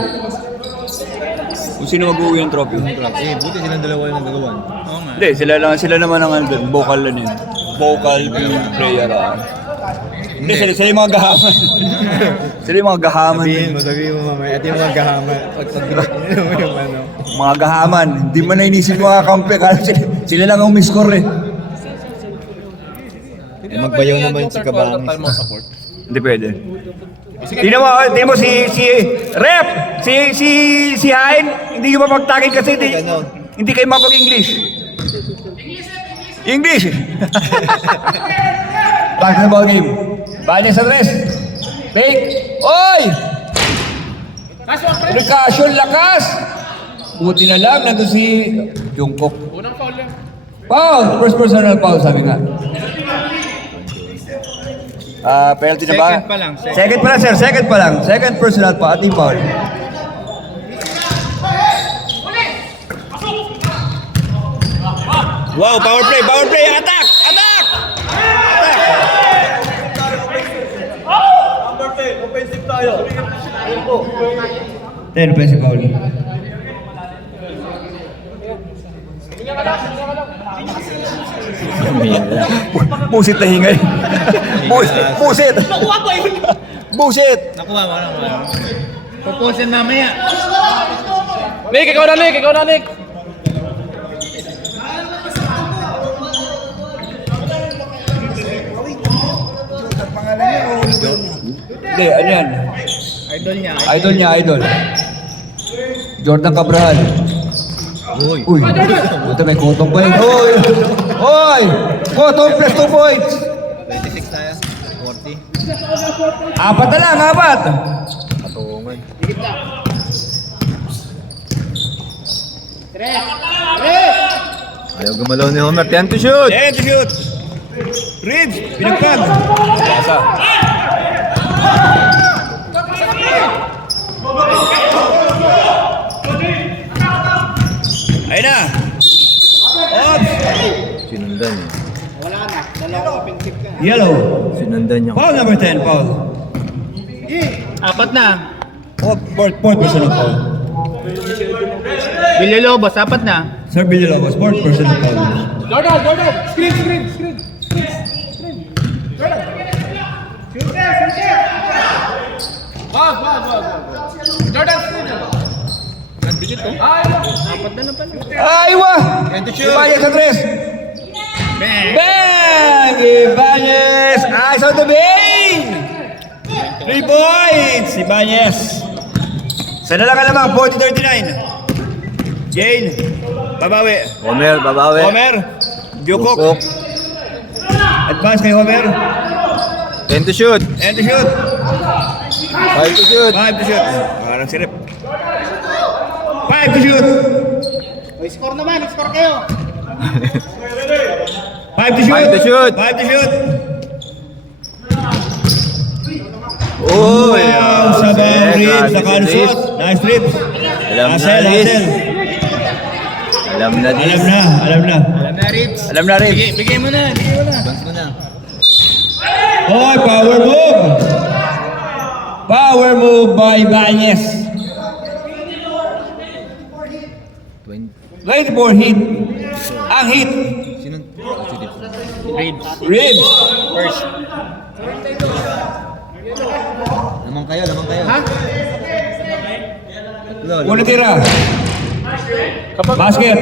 Kung sino mag-uwi yung trophy. Eh, buti silang dalawa yung nagagawan. Oo nga. Hindi, sila naman ang andun. Vocal lang yun. Vocal player. Hindi, sila yung mga gahaman. Sila yung mga gahaman. Sabihin mo mamaya. At yung mga gahama. Pag sabihin mo yung ano. Mga gahaman. Hindi man na inisip mga kampe. Sila lang ang umiscore eh. Eh, magbayaw naman si Kabangis. Hindi pwede. Tingnan mo si Rep, si Hain, hindi ko mapagtagin kasi hindi kayo mapag-English. English! Back to the ball game. Banya sa tres. Fake. Oy! Recasyon, lakas! Buti na lang, nandun si Jungkook. Unang foul lang. Foul! First personal foul, sabi nga. Penalty na ba? Second pa lang, second. Second pa lang, sir. Second pa lang. Second personal pa. Ating foul. Wow, power play, power play. Attack! Attack! Offensive tayo. Ten, offensive foul. Busit na hingay. Busit! Busit! Nakuha mo, nakuha mo. Pupusin mamaya. Nick, ikaw na Nick. Pangalan niya o Hindi, ano yan? Idol niya. Idol niya, idol. Jordan Cabral. Uy. Uy, ito may kotong pa yun. Uy! Uy! Kotong plus 2 points! 26 tayo. 40. Apat na lang, apat! Patungan. Ayaw gumalaw ni Homer. 10 to shoot! Ten to shoot! Ribs! Pinagpag! Isa. Ayun na! Ops! Sinundan niya. Yellow. Sinundan niya. Foul number 10, foul. Apat na. Fourth person of foul. Villalobos, apat na. Sir Villalobos, fourth person of foul. Jordan. Screen. Wag. Jordan, screen. Nandikit to. Apat na pala. Aywa! Ibanez sa tres. Bang! Bang! Ibanez! Eyes on the vein! 3 points! Ibanez. Sana lang alamang, 40-39. Jane, babawi. Homer, babawi. Homer, Jukok. Advance kay Homer. 10 to shoot. And to shoot. 5 to shoot. 5 to shoot. Parang sirip. 5 to shoot. Score naman, score kayo. 5 to shoot. 5 to shoot. 5 to shoot. Oh, Wow, sa bang ribs, nakalusot. Nice ribs. Alam na, Hassel, Riz. Hassel. Alam na this. Alam na. Alam na, Ribs. Alam na ribs. Bigay mo na. Advance mo na. Hoy, power move. Power move by Ibanez. 24 hit. Ang hit. Sino? Ribs. Ribs. First. Naman kayo. Ha? Una tira. Basket.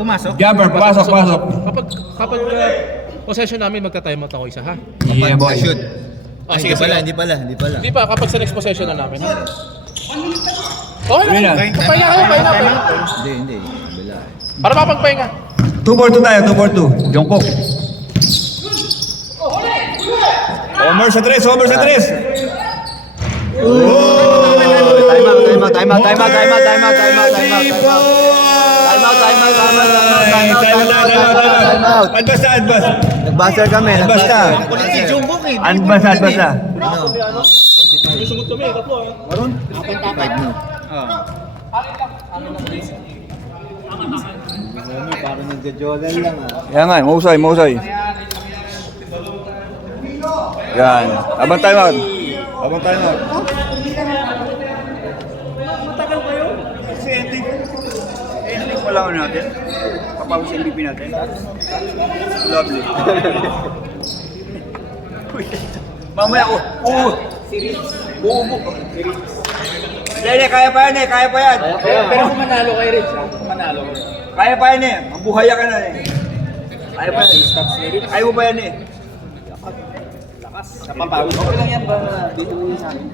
Pumasok? Jumper, pasok. Kapag possession namin, magka-timeout ako isa, ha? Yeah, boy. Shoot. Ah, sige, sige. Hindi pala. Hindi pa, kapag sa next possession na namin, ha? Okay Yun na. na. Pahinga kayo, pahinga. Hindi. Kabila. Para mapagpahinga. 2-4-2 tayo, 2-4-2. Jungkook. Homer sa 3. Time out. Advance. Nag-buzzer kami. Kulit si Jungkook eh. Advance. Susunod kami, tatlo, ha? Parang nagja-jogan lang Yan nga, mausay. Yan. Abang time out. Kasi ending pa lang natin. Papawis yung MVP natin. Lovely. Mamaya ko. Hindi, kaya pa yan. Pero kung manalo kay Rich, manalo. Kaya pa yan eh. Mabuhaya ka na eh. Kaya pa yan. Kaya mo pa yan eh. Napapawis. Okay lang yan ba? Dito mo sa akin.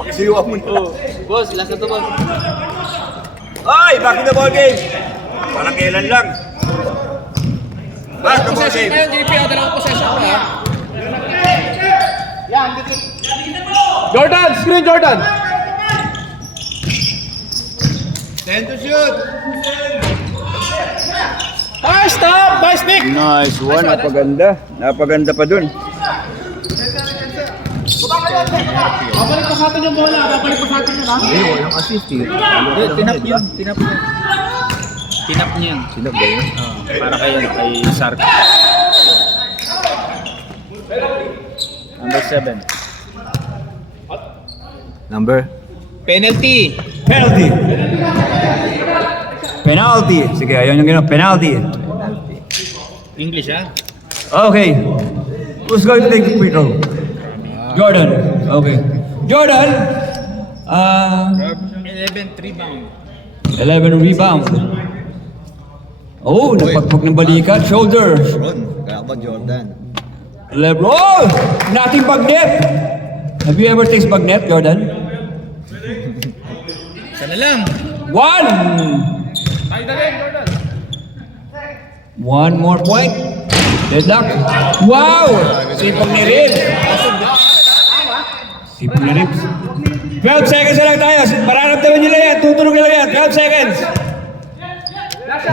Pakisiwa mo na. Boss, last na to, boss. Ay, back in the ball game. Parang kailan lang. Back the ball Possession game. ngayon, JP, dalawang possession ko, ha? Jordan! Screen, Jordan! 10 to shoot. Ay, stop! Nice, Nick! Nice one. Napaganda pa dun. Babalik pa sa atin yung bola. Babalik pa sa atin yun, ha? Walang assist eh. Tinap niya yun. Sinap ba yun? Para kay Sark. Number 7. Number? Penalty! Penalty. Sige, ayun yung gano'n. Penalty. English, ha? Okay. Who's going to take the free throw? Jordan. Okay. Jordan. 11 rebound. 11 rebound. Oh, napagpag ng balikat. Shoulder. Ron. Kaya ba Jordan? Lebron. Oh! Nothing bagnet. Have you ever tasted bagnet, Jordan? Sana lang. One. Ay, dali, Jordan! One more point. Deadlock. Wow! Sipag ni Ribs. 12 seconds na lang tayo. Mararamdaman nyo lang yan. Tutunog na lang yan. 12 seconds.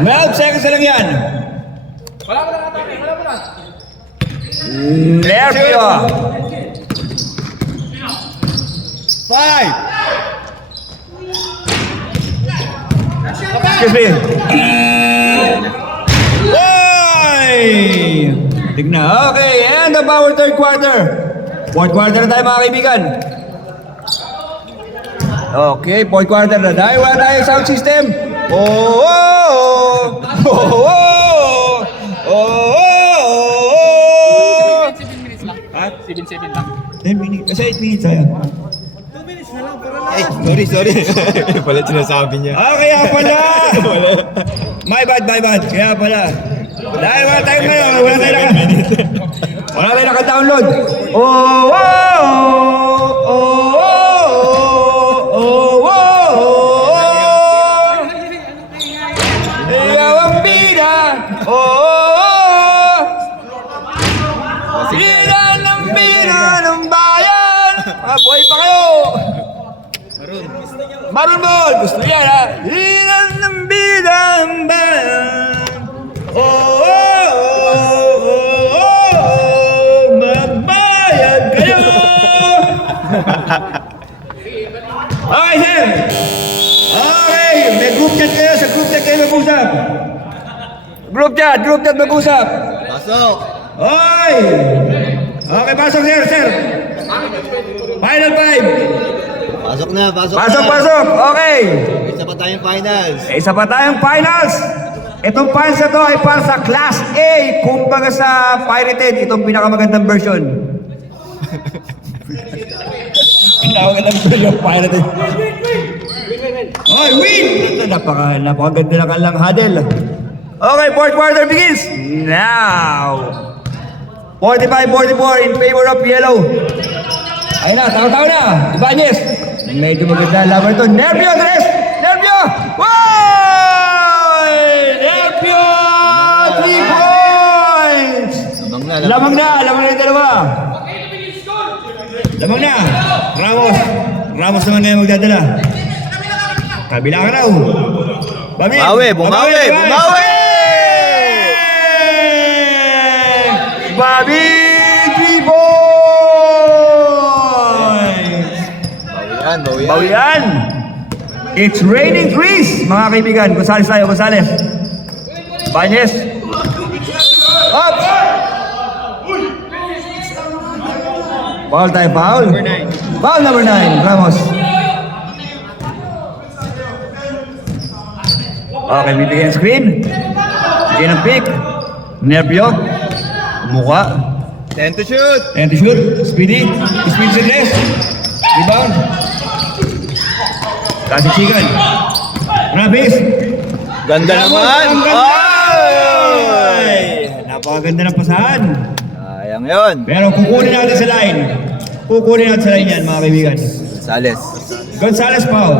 12 seconds na lang yan. Wala mo na atake, wala mo na! Lerpio. 5. Excuse me. Oy! Tignan. Okay, and of our third quarter. Fourth quarter na tayo mga kaibigan. Okay, fourth quarter na. Dahil wala tayong sound system. Oh! 7 minutes lang. Ha? 7 lang. 10 minutes. Kasi 8 minutes tayo. Ay, sorry. Pala sinasabi niya. Ah, kaya pala! My bad. Kaya pala. Dahil wala tayong ngayon, wala tayong naka-download. Ikaw ang bida. Bida ng bayan. Buhay pa kayo. Maroon ball! Gusto niya ha? Hinan ng bidang bayan. Magbayad kayo! Okay, sir! Okay, may group chat kayo. Sa group chat kayo mag-usap. Group chat mag-usap. Pasok! Okay! Okay, pasok sir. Final 5. Pasok na. Pasok! Okay! Isa pa tayong finals. Isa pa tayong finals. Itong fans na to ay para sa Class A. Kumbaga sa pirated, itong pinakamagandang version. Pinakamagandang version, pirated. Oy, win! Napakaganda na kanilang huddle. Okay, fourth quarter begins now. 45-44 in favor of yellow. Ayun na, tao-tao na. Ibanez. Medyo maganda laban ito. Nervio, Andres! Nervio! Wow! Nervio! 3 points! Lamang na yung dalawa. Lamang na. Ramos naman ngayon magdadala. Kabila ka raw. Bumawi! Bobby, 3 points! Bawian! It's raining threes, mga kaibigan. Gonzales tayo, Gonzales. Banyes. Up! Foul tayo, foul. Foul number 9, Ramos. Okay, bibigyan screen. Bigyan ng pick. Nervio. Mukha. 10 to shoot! And to shoot. Speedy. Speedy sa dress. Rebound. Kasi chicken. Rabis. Ganda naman! Ang ganda! Ay! Napakaganda ng pasahan. Sayang yun. Pero kukunin natin sa line. Kukunin natin sa line yan, mga kaibigan. Sales. Gonzales Pau.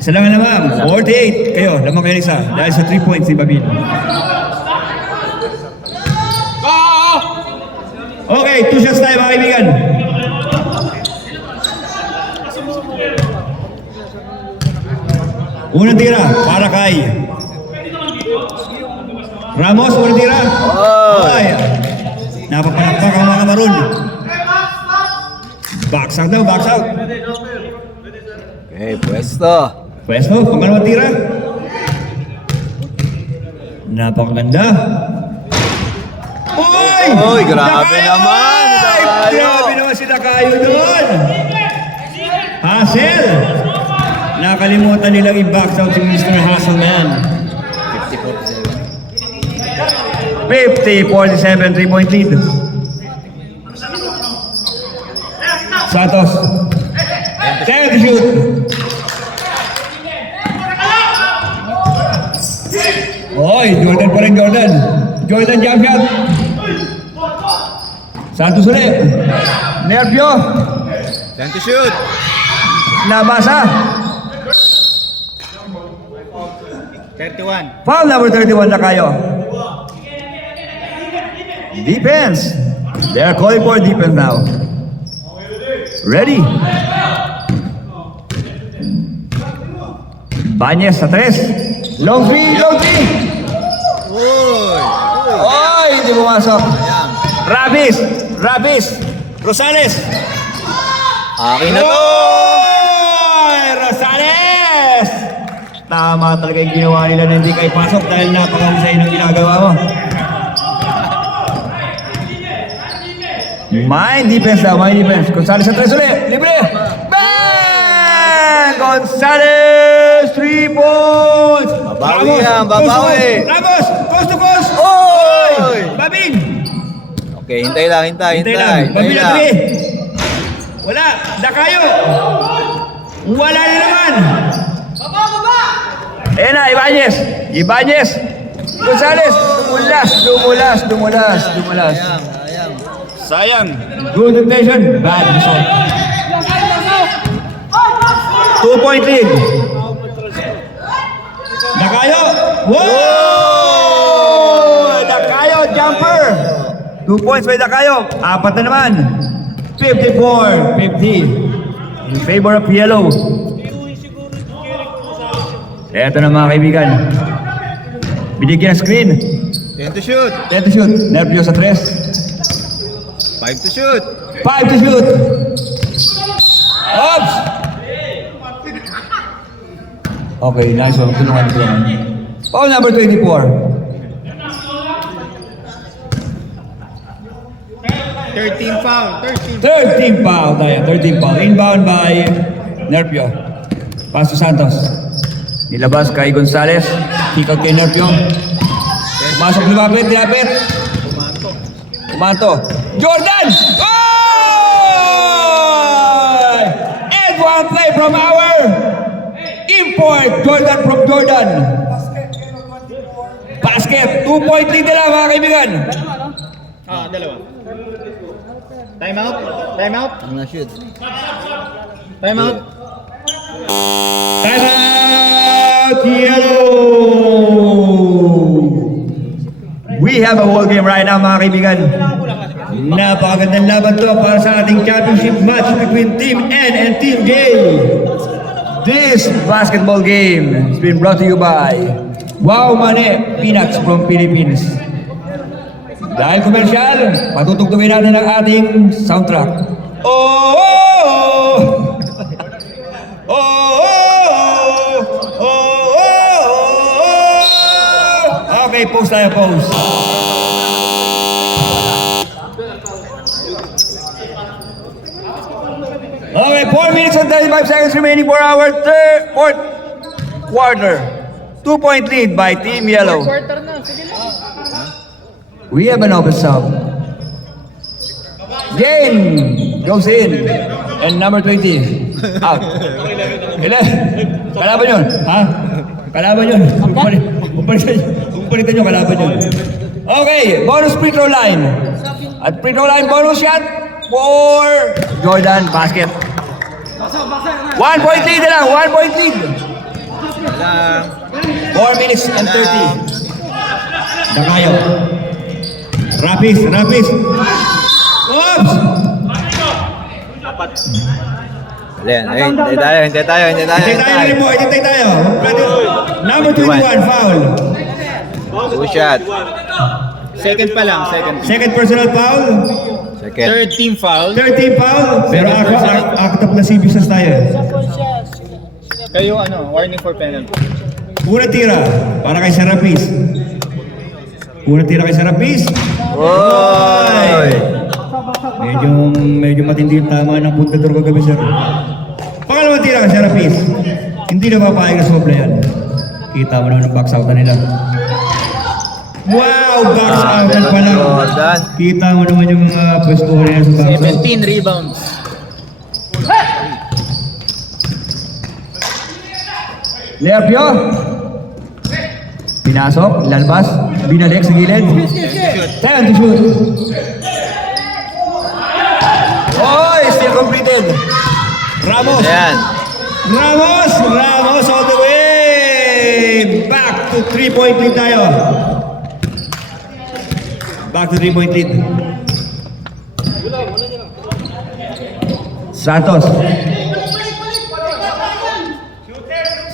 Isa lang naman. 48. Kayo, lamang kayo isa. Dahil sa 3 points ni Babin. Okay, 2 shots tayo, mga kaibigan. Unang tira, para kay Ramos, unang tira. Okay. Napapalakpak ang mga maroon. Box out daw, box out. Okay, pwesto. Pwesto, pangalawang tira. Napakaganda. Oy, grabe naman, Dakayo. Grabe naman si Dakayo doon. Hassel. Nakalimutan nilang i-box out si Mr. Hasselman. 50-47, 3-point lead. Santos. 10 to shoot. Oy, Jordan pa rin, Jordan. Jordan jump shot. Santos ulit. Nervio. 10 to shoot! Nabasa. 31. Foul number 31 na kayo. Defense. They are calling for defense now. Ready. Banyes sa 3. Long 3, long 3. Oy, hindi pumasok. Rabis. Rosales. Akin na to! Oy, Rosales! Tama talaga yung ginawa nila na hindi kayo pasok dahil napakahusay ng ginagawa mo. Mind defense daw, mind defense. Gonzales sa 3 ulit. Libre! Bang! Gonzales! 3 points! Babawi yan, babawi. Ramos! Coast to coast! Oy! Babin! Okay, hintay lang. Babin na 3. Wala! Dakayo! Wala na naman! Ayan na, Ibanez! Gonzales! Dumulas! Sayang! Good intention, bad result. 2-point lead. Dakayo! Wow! Dakayo, jumper! 2 points by Dakayo. 4 na naman. 54-50 in favor of yellow. Eto na mga kaibigan. Binigyan ng screen. 10 to shoot! 10 to shoot. Nervio sa 3. 5 to shoot! 5 to shoot. Oops! Okay, nice one. Tulungan. Foul number 24. 13 foul. 13 foul tayo. 13 foul. Inbound by Nervio. Pass to Santos. Nilabas kay Gonzales. Kick out kay Nerpio. Masok, lumapit. Umanto. Jordan! Oh! And one play from our import. Jordan from Jordan. Basket. 2-point lead nila mga kaibigan. Dalawa. Time out. Time out. Ang na-shoot. Time out. Time out, yellow! We have a ball game right now mga kaibigan. Napakagandang laban to para sa ating championship match between Team N and Team J. This basketball game has been brought to you by Wow Mane Peanuts from Philippines. Dahil komersyal, patutugtugin natin ang ating soundtrack. Oh! Oh! Okay, pose tayo, pose. Okay, 4 minutes and 35 seconds remaining for our fourth quarter. 2-point lead by Team Yellow. We have an open sub. Gain goes in. And number 20 out. Kalaban yun. Ha? Kalaban yun. Umpalitan nyo kalaban yun. Okay, bonus free throw line. At free throw line bonus shot for Jordan basket. 1-point lead na lang. 1-point lead. 4 minutes and 30. Dakayo. Rapis. Oops! Hintay tayo. Hintay tayo. Number 21, foul. Good shot. Second pa lang. Second personal foul. Second. Third team foul. Third team foul. Pero act of lasciviousness tayo. Kayo warning for penalty. Unang tira para kay Serapis. Oy! Medyo matindi yung tama ng puntador kagabi, sir. Pangalawang tira kay Serapis. Hindi na papayag na sobra yan. Kita mo naman ang box out na nila. Wow! Box out pa lang. Jordan. Kita mo naman yung mga pwesto nila sa box out. 17 rebounds. Lerpio. Pinasok, lalabas, binalik sa gilid. 10 to shoot. Oy, still completed. Ramos. Ayan. Ramos all the way. Back to 3-point lead tayo. Back to 3-point lead.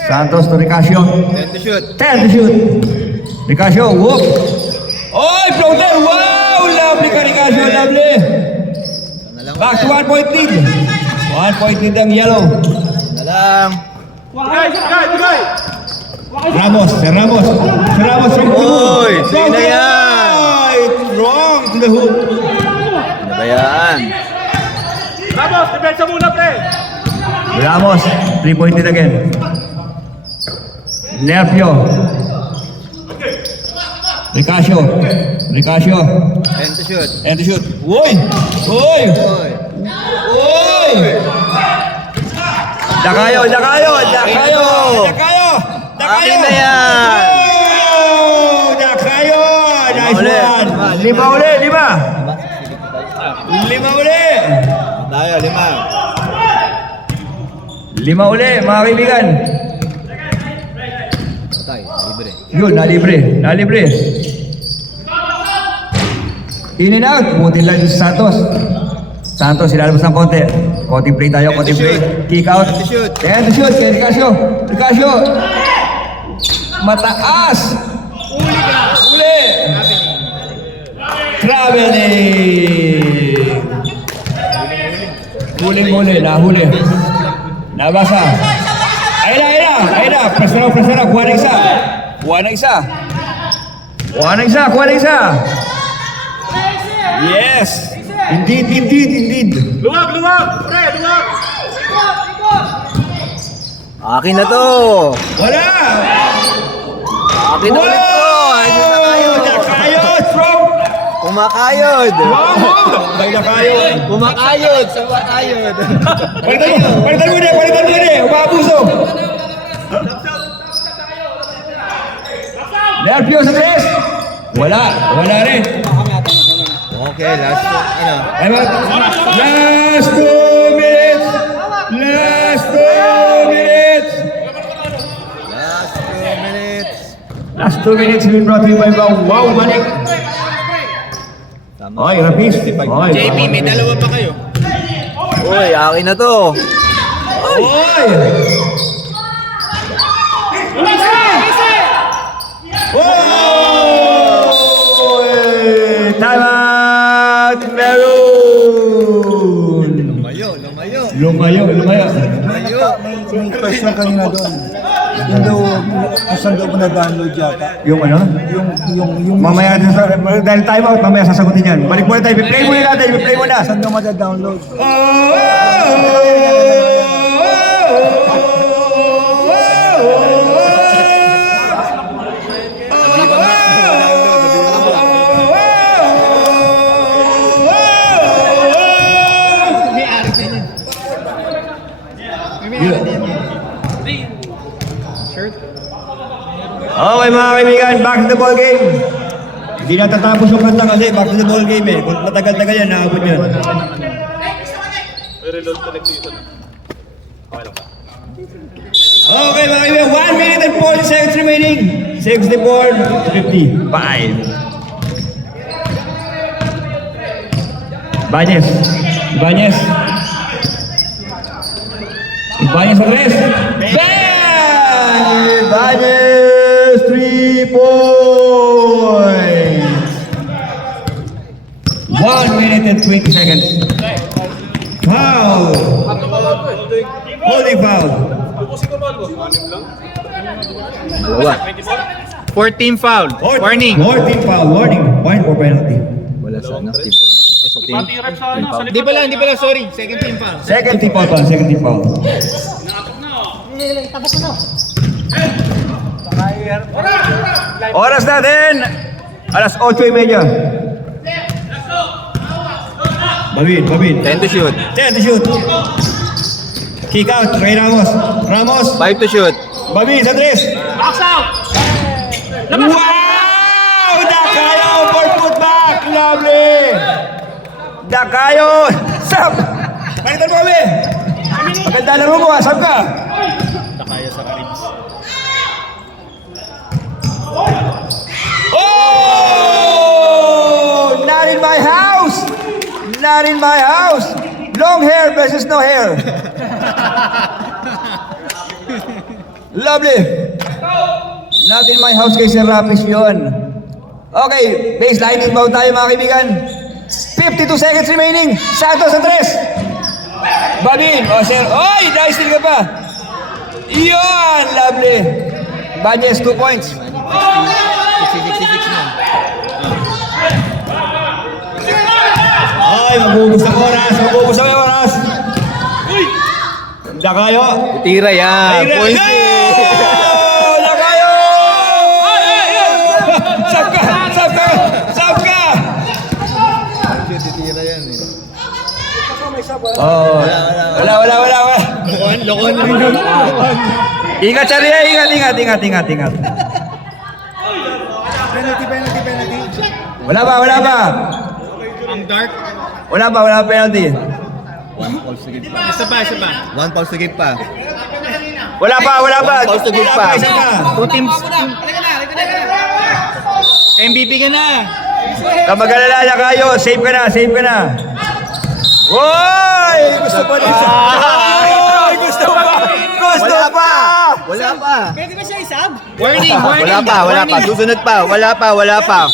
Santos to Ricasio. 10 to shoot. 10 to shoot. Ricasio, whoop. Oy, floater. Wow, lovely ka Ricasio, lovely. Back to 1-point lead. 1-point lead ang Yellow. Na lang. Ramos. From the hook. Oy, sige na yan. It's wrong to the hook. Ano ba yan? Ramos, 3-point lead again. Nerpio. Ricasio. 10 to shoot. And to shoot. Uy! Dakayo! Akin na yan. Dakayo! Nice Lima one! ulit. Lima uli! Tayo, 5. Lima uli, mga kaibigan. Libre. Yun, nalibre. In and out, buti lang yung Santos, ilalabas ng konti. Konting play tayo, konting play. Kick out. To shoot. And to shoot, kay Ricasio. Mataas. Uli. Traveling. Huling-huli, nahuli. Nabasa. Ayun na. Press na. Kuha na isa. Yes. Indeed. Luwag! Pre, luwag! Akin na to! Wala! Akin na ulit to! Ayun na kayo! Nakayod from... Kumakayod! May nakayod. Kumakayod! Sa kumakayod! Palitan mo na! Umabuso! Nervyo sa tres! Wala rin. Okay, last ano? Last 2 minutes! Last 2 minutes! Last 2 minutes will brought to you by Wow Manik. Tama. Oy, Rapis. Oy, JP, may dalawa pa kayo. Uy, akin na to! Oy! Oy! Time out! Meron! Lumayo. May question kanina doon. Yung daw, saan daw mo na-download yata? Yung ano? Yung Mamaya, dahil time out, mamaya sasagutin yan. Balik muna tayo, i-play muna natin, i-play muna. saan daw mada-download? Okay mga kaibigan, back to the ball game. Hindi natatapos yung kanta kasi back to the ball game eh. Kung matagal-tagal yan, naabot yan. Okay mga kaibigan, 1 minute and 40 seconds remaining. 64-55. Ibanez. Andres. Bang! Ibanez, 3 points. 1 minute and 20 seconds. Foul. Holding foul. 14 foul. Warning. 14 foul. Warning. Point or penalty. Wala sa ano, team penalty. Sa team. Hindi pala, sorry. Second team foul. Second team foul. Second team foul. Oras natin. Alas 8:30. Babin. 10 to shoot. 10 to shoot. Kick out. Kay Ramos. 5 to shoot. Babin sa tres. Box out. Wow! Dakayo for putback. Lovely. Dakayo. Sab. Palitan mo kami. Maganda laro mo ha. Sab ka. Oh! Not in my house! Not in my house! Long hair versus no hair. Lovely. Not in my house kay Sir Rapis yun. Okay, baseline inbound tayo mga kaibigan. 52 seconds remaining. Santos sa tres. Babin. O Sir. Oy! Nice steal ka pa. Yun! Lovely. Banyes, 2 points. Ay, mabubos ang oras. Dakayo. Tira yan. Points Dakayo! Sab ka! Tira yan eh. Oh, wala. Lokon. Ingat, Charia. Ingat. Penalty. Wala pa. Ang dark. Wala penalty. Isa pa. 1 pause to give pa. Wala pa. Pause to give pa. Isa pa. Two teams. MVP ka na. Kamag-alala na kayo. Save ka na. Woy! Gusto pa rin sa... Gusto pa! Wala pa. Warning. Wala pa. Susunod pa. Wala pa.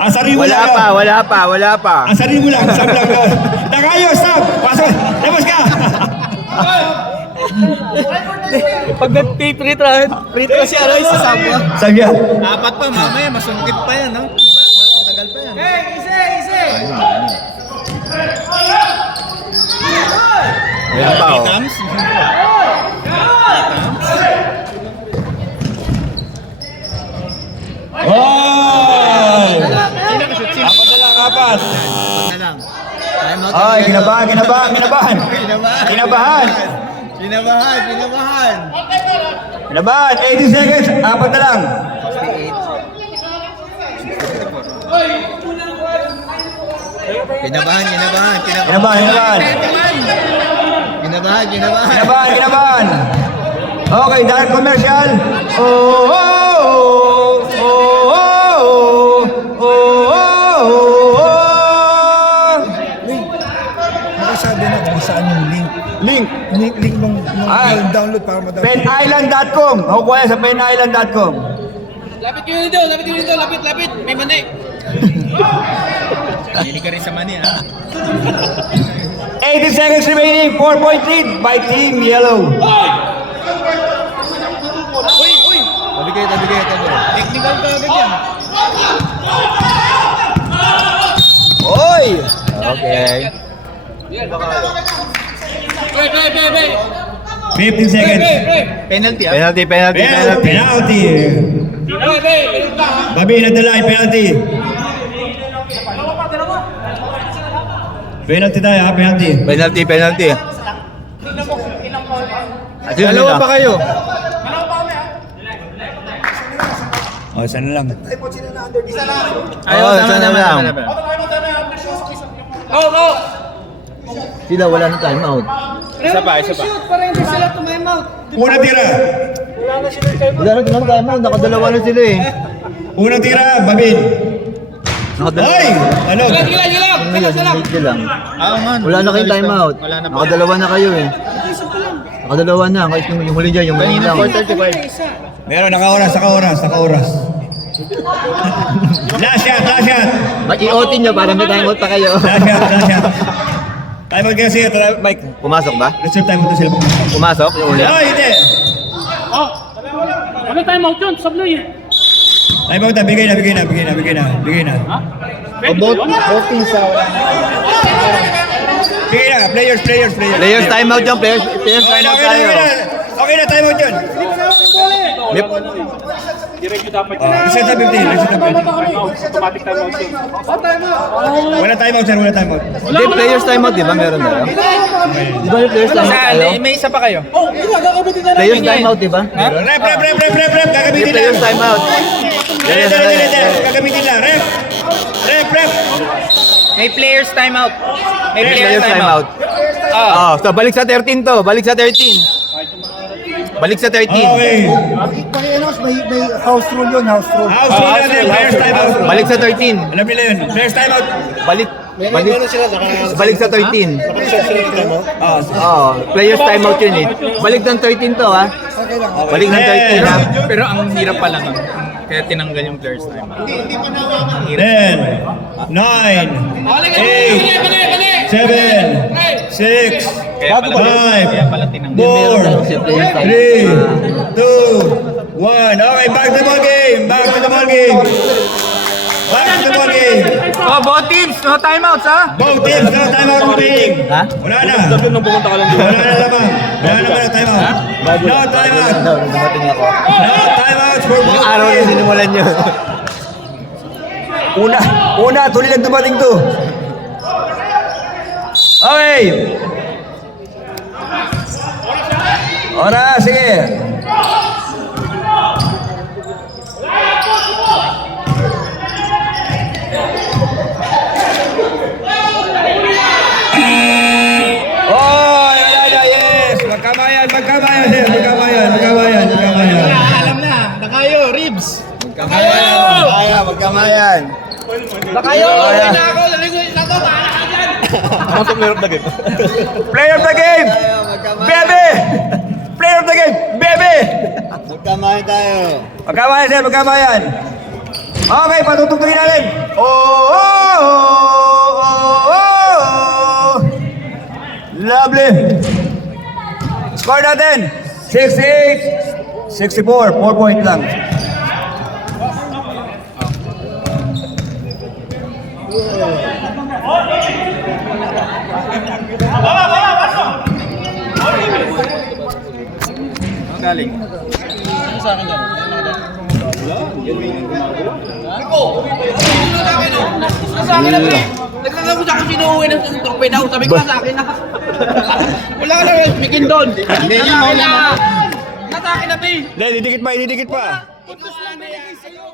Asarin mo lang. Wala pa. Asarin mo lang. Sab lang. Dakayo, stop! Pasok! Labas ka! Pag nag-free throw si Aroy sa sabwa. Sabi yan. Apat pa, mamaya masungkit pa yan, no? Matagal pa yan. Wala pa. Comes. Ay, kinabahan. Kinabahan, 80 seconds, apat na lang. Kinabahan. Kinabahan. Okay, dahil commercial. Nakasabi na kung saan yung link. Link. Link nung Ay. download para madali. Penisland.com. Makukuha yan sa penisland.com. Lapit kayo dito, lapit. May mani. Hindi ka rin sa mani, ha? 80 seconds remaining. 4-point lead by Team Yellow. Uy! Tabi kayo. Technical ka agad yan. Oy! Okay. 15 seconds. Penalty. Penalty. Babi na the line, penalty. Penalty tayo, ha? Penalty. Dalawa pa kayo. O, sana lang. Sana lang. Sila wala na time out. Isa pa. Para hindi sila tumaymount. Una tira. Wala na time out. Nakadalawa na sila eh. Una tira, Babin. Nakadalawa. Ay! Ano? Ngayon, lang. Wala na kayong time out. Nakadalawa na kayo eh. Nakadalawa na. Kahit yung huli dyan, yung mali lang. Meron, naka-oras. Last shot. Mag-i-OT nyo para may time out pa kayo. Last shot. Time out kasi, Mike. Pumasok ba? Reserve time out sila. Pumasok yung uli. Ay, hindi. Ano time out yun? Sablay eh. Time out na, bigay na. Voting sa... Bigay na, players. Players time out dyan. Players time out tayo. Okay na, time out yun. Diretso dapat. Reset na 15. Automatic time out yun. Wala time out, sir. Hindi, players time out, di ba? Meron na. Di ba yung players time out tayo? May isa pa kayo. Players time out, di ba? Rep. Hindi, Gagamitin players lang. time out. Dali. Gagamitin lang. Rep. May players timeout. Players time out. So balik sa 13 to. Balik sa 13. Okay. May house rule yun, house rule. House rule natin, players time out. Balik sa 13. Alam nila yun. Players time out. Balik sa 13. Players time out yun eh. Balik ng 13 to ha. Balik ng 13 ha. Pero ang hirap pa lang. Kaya tinanggal yung players timeout. 10, 9, 8, 7, 6, 5, 4, 3, 2, 1. Okay, back to the ball game. Oh, both teams, no timeouts, ha? Both teams, no timeout remaining. Ha? Wala na. Wala na lamang. Timeout. No timeout. Dumating ako. No timeouts for both Araw na teams. sinimulan nyo. Una, tuloy lang dumating to. Okay. Oras, sige. Oh, yes. Magkamayan. Alam na, nakayo, ribs. Magkamayan. Nakayo, uwi na ako, laligoy na ako, bahala ka dyan. Player of the game. Bebe. Player of the game. Bebe. Magkamayan tayo. Magkamayan. Okay, patutugtugin natin. Oh. Lovely. Score natin. 68, 64. 4 point lang. Galing. Sa akin na, pre. Nagkakaroon ko sa akin sino uwi ng trope daw. Sabi ko sa akin na. Wala ka na, bikin doon. Nasa akin na, Nasa akin na, P. Dahil, didikit pa, didikit pa. Ito sila binigay sa'yo.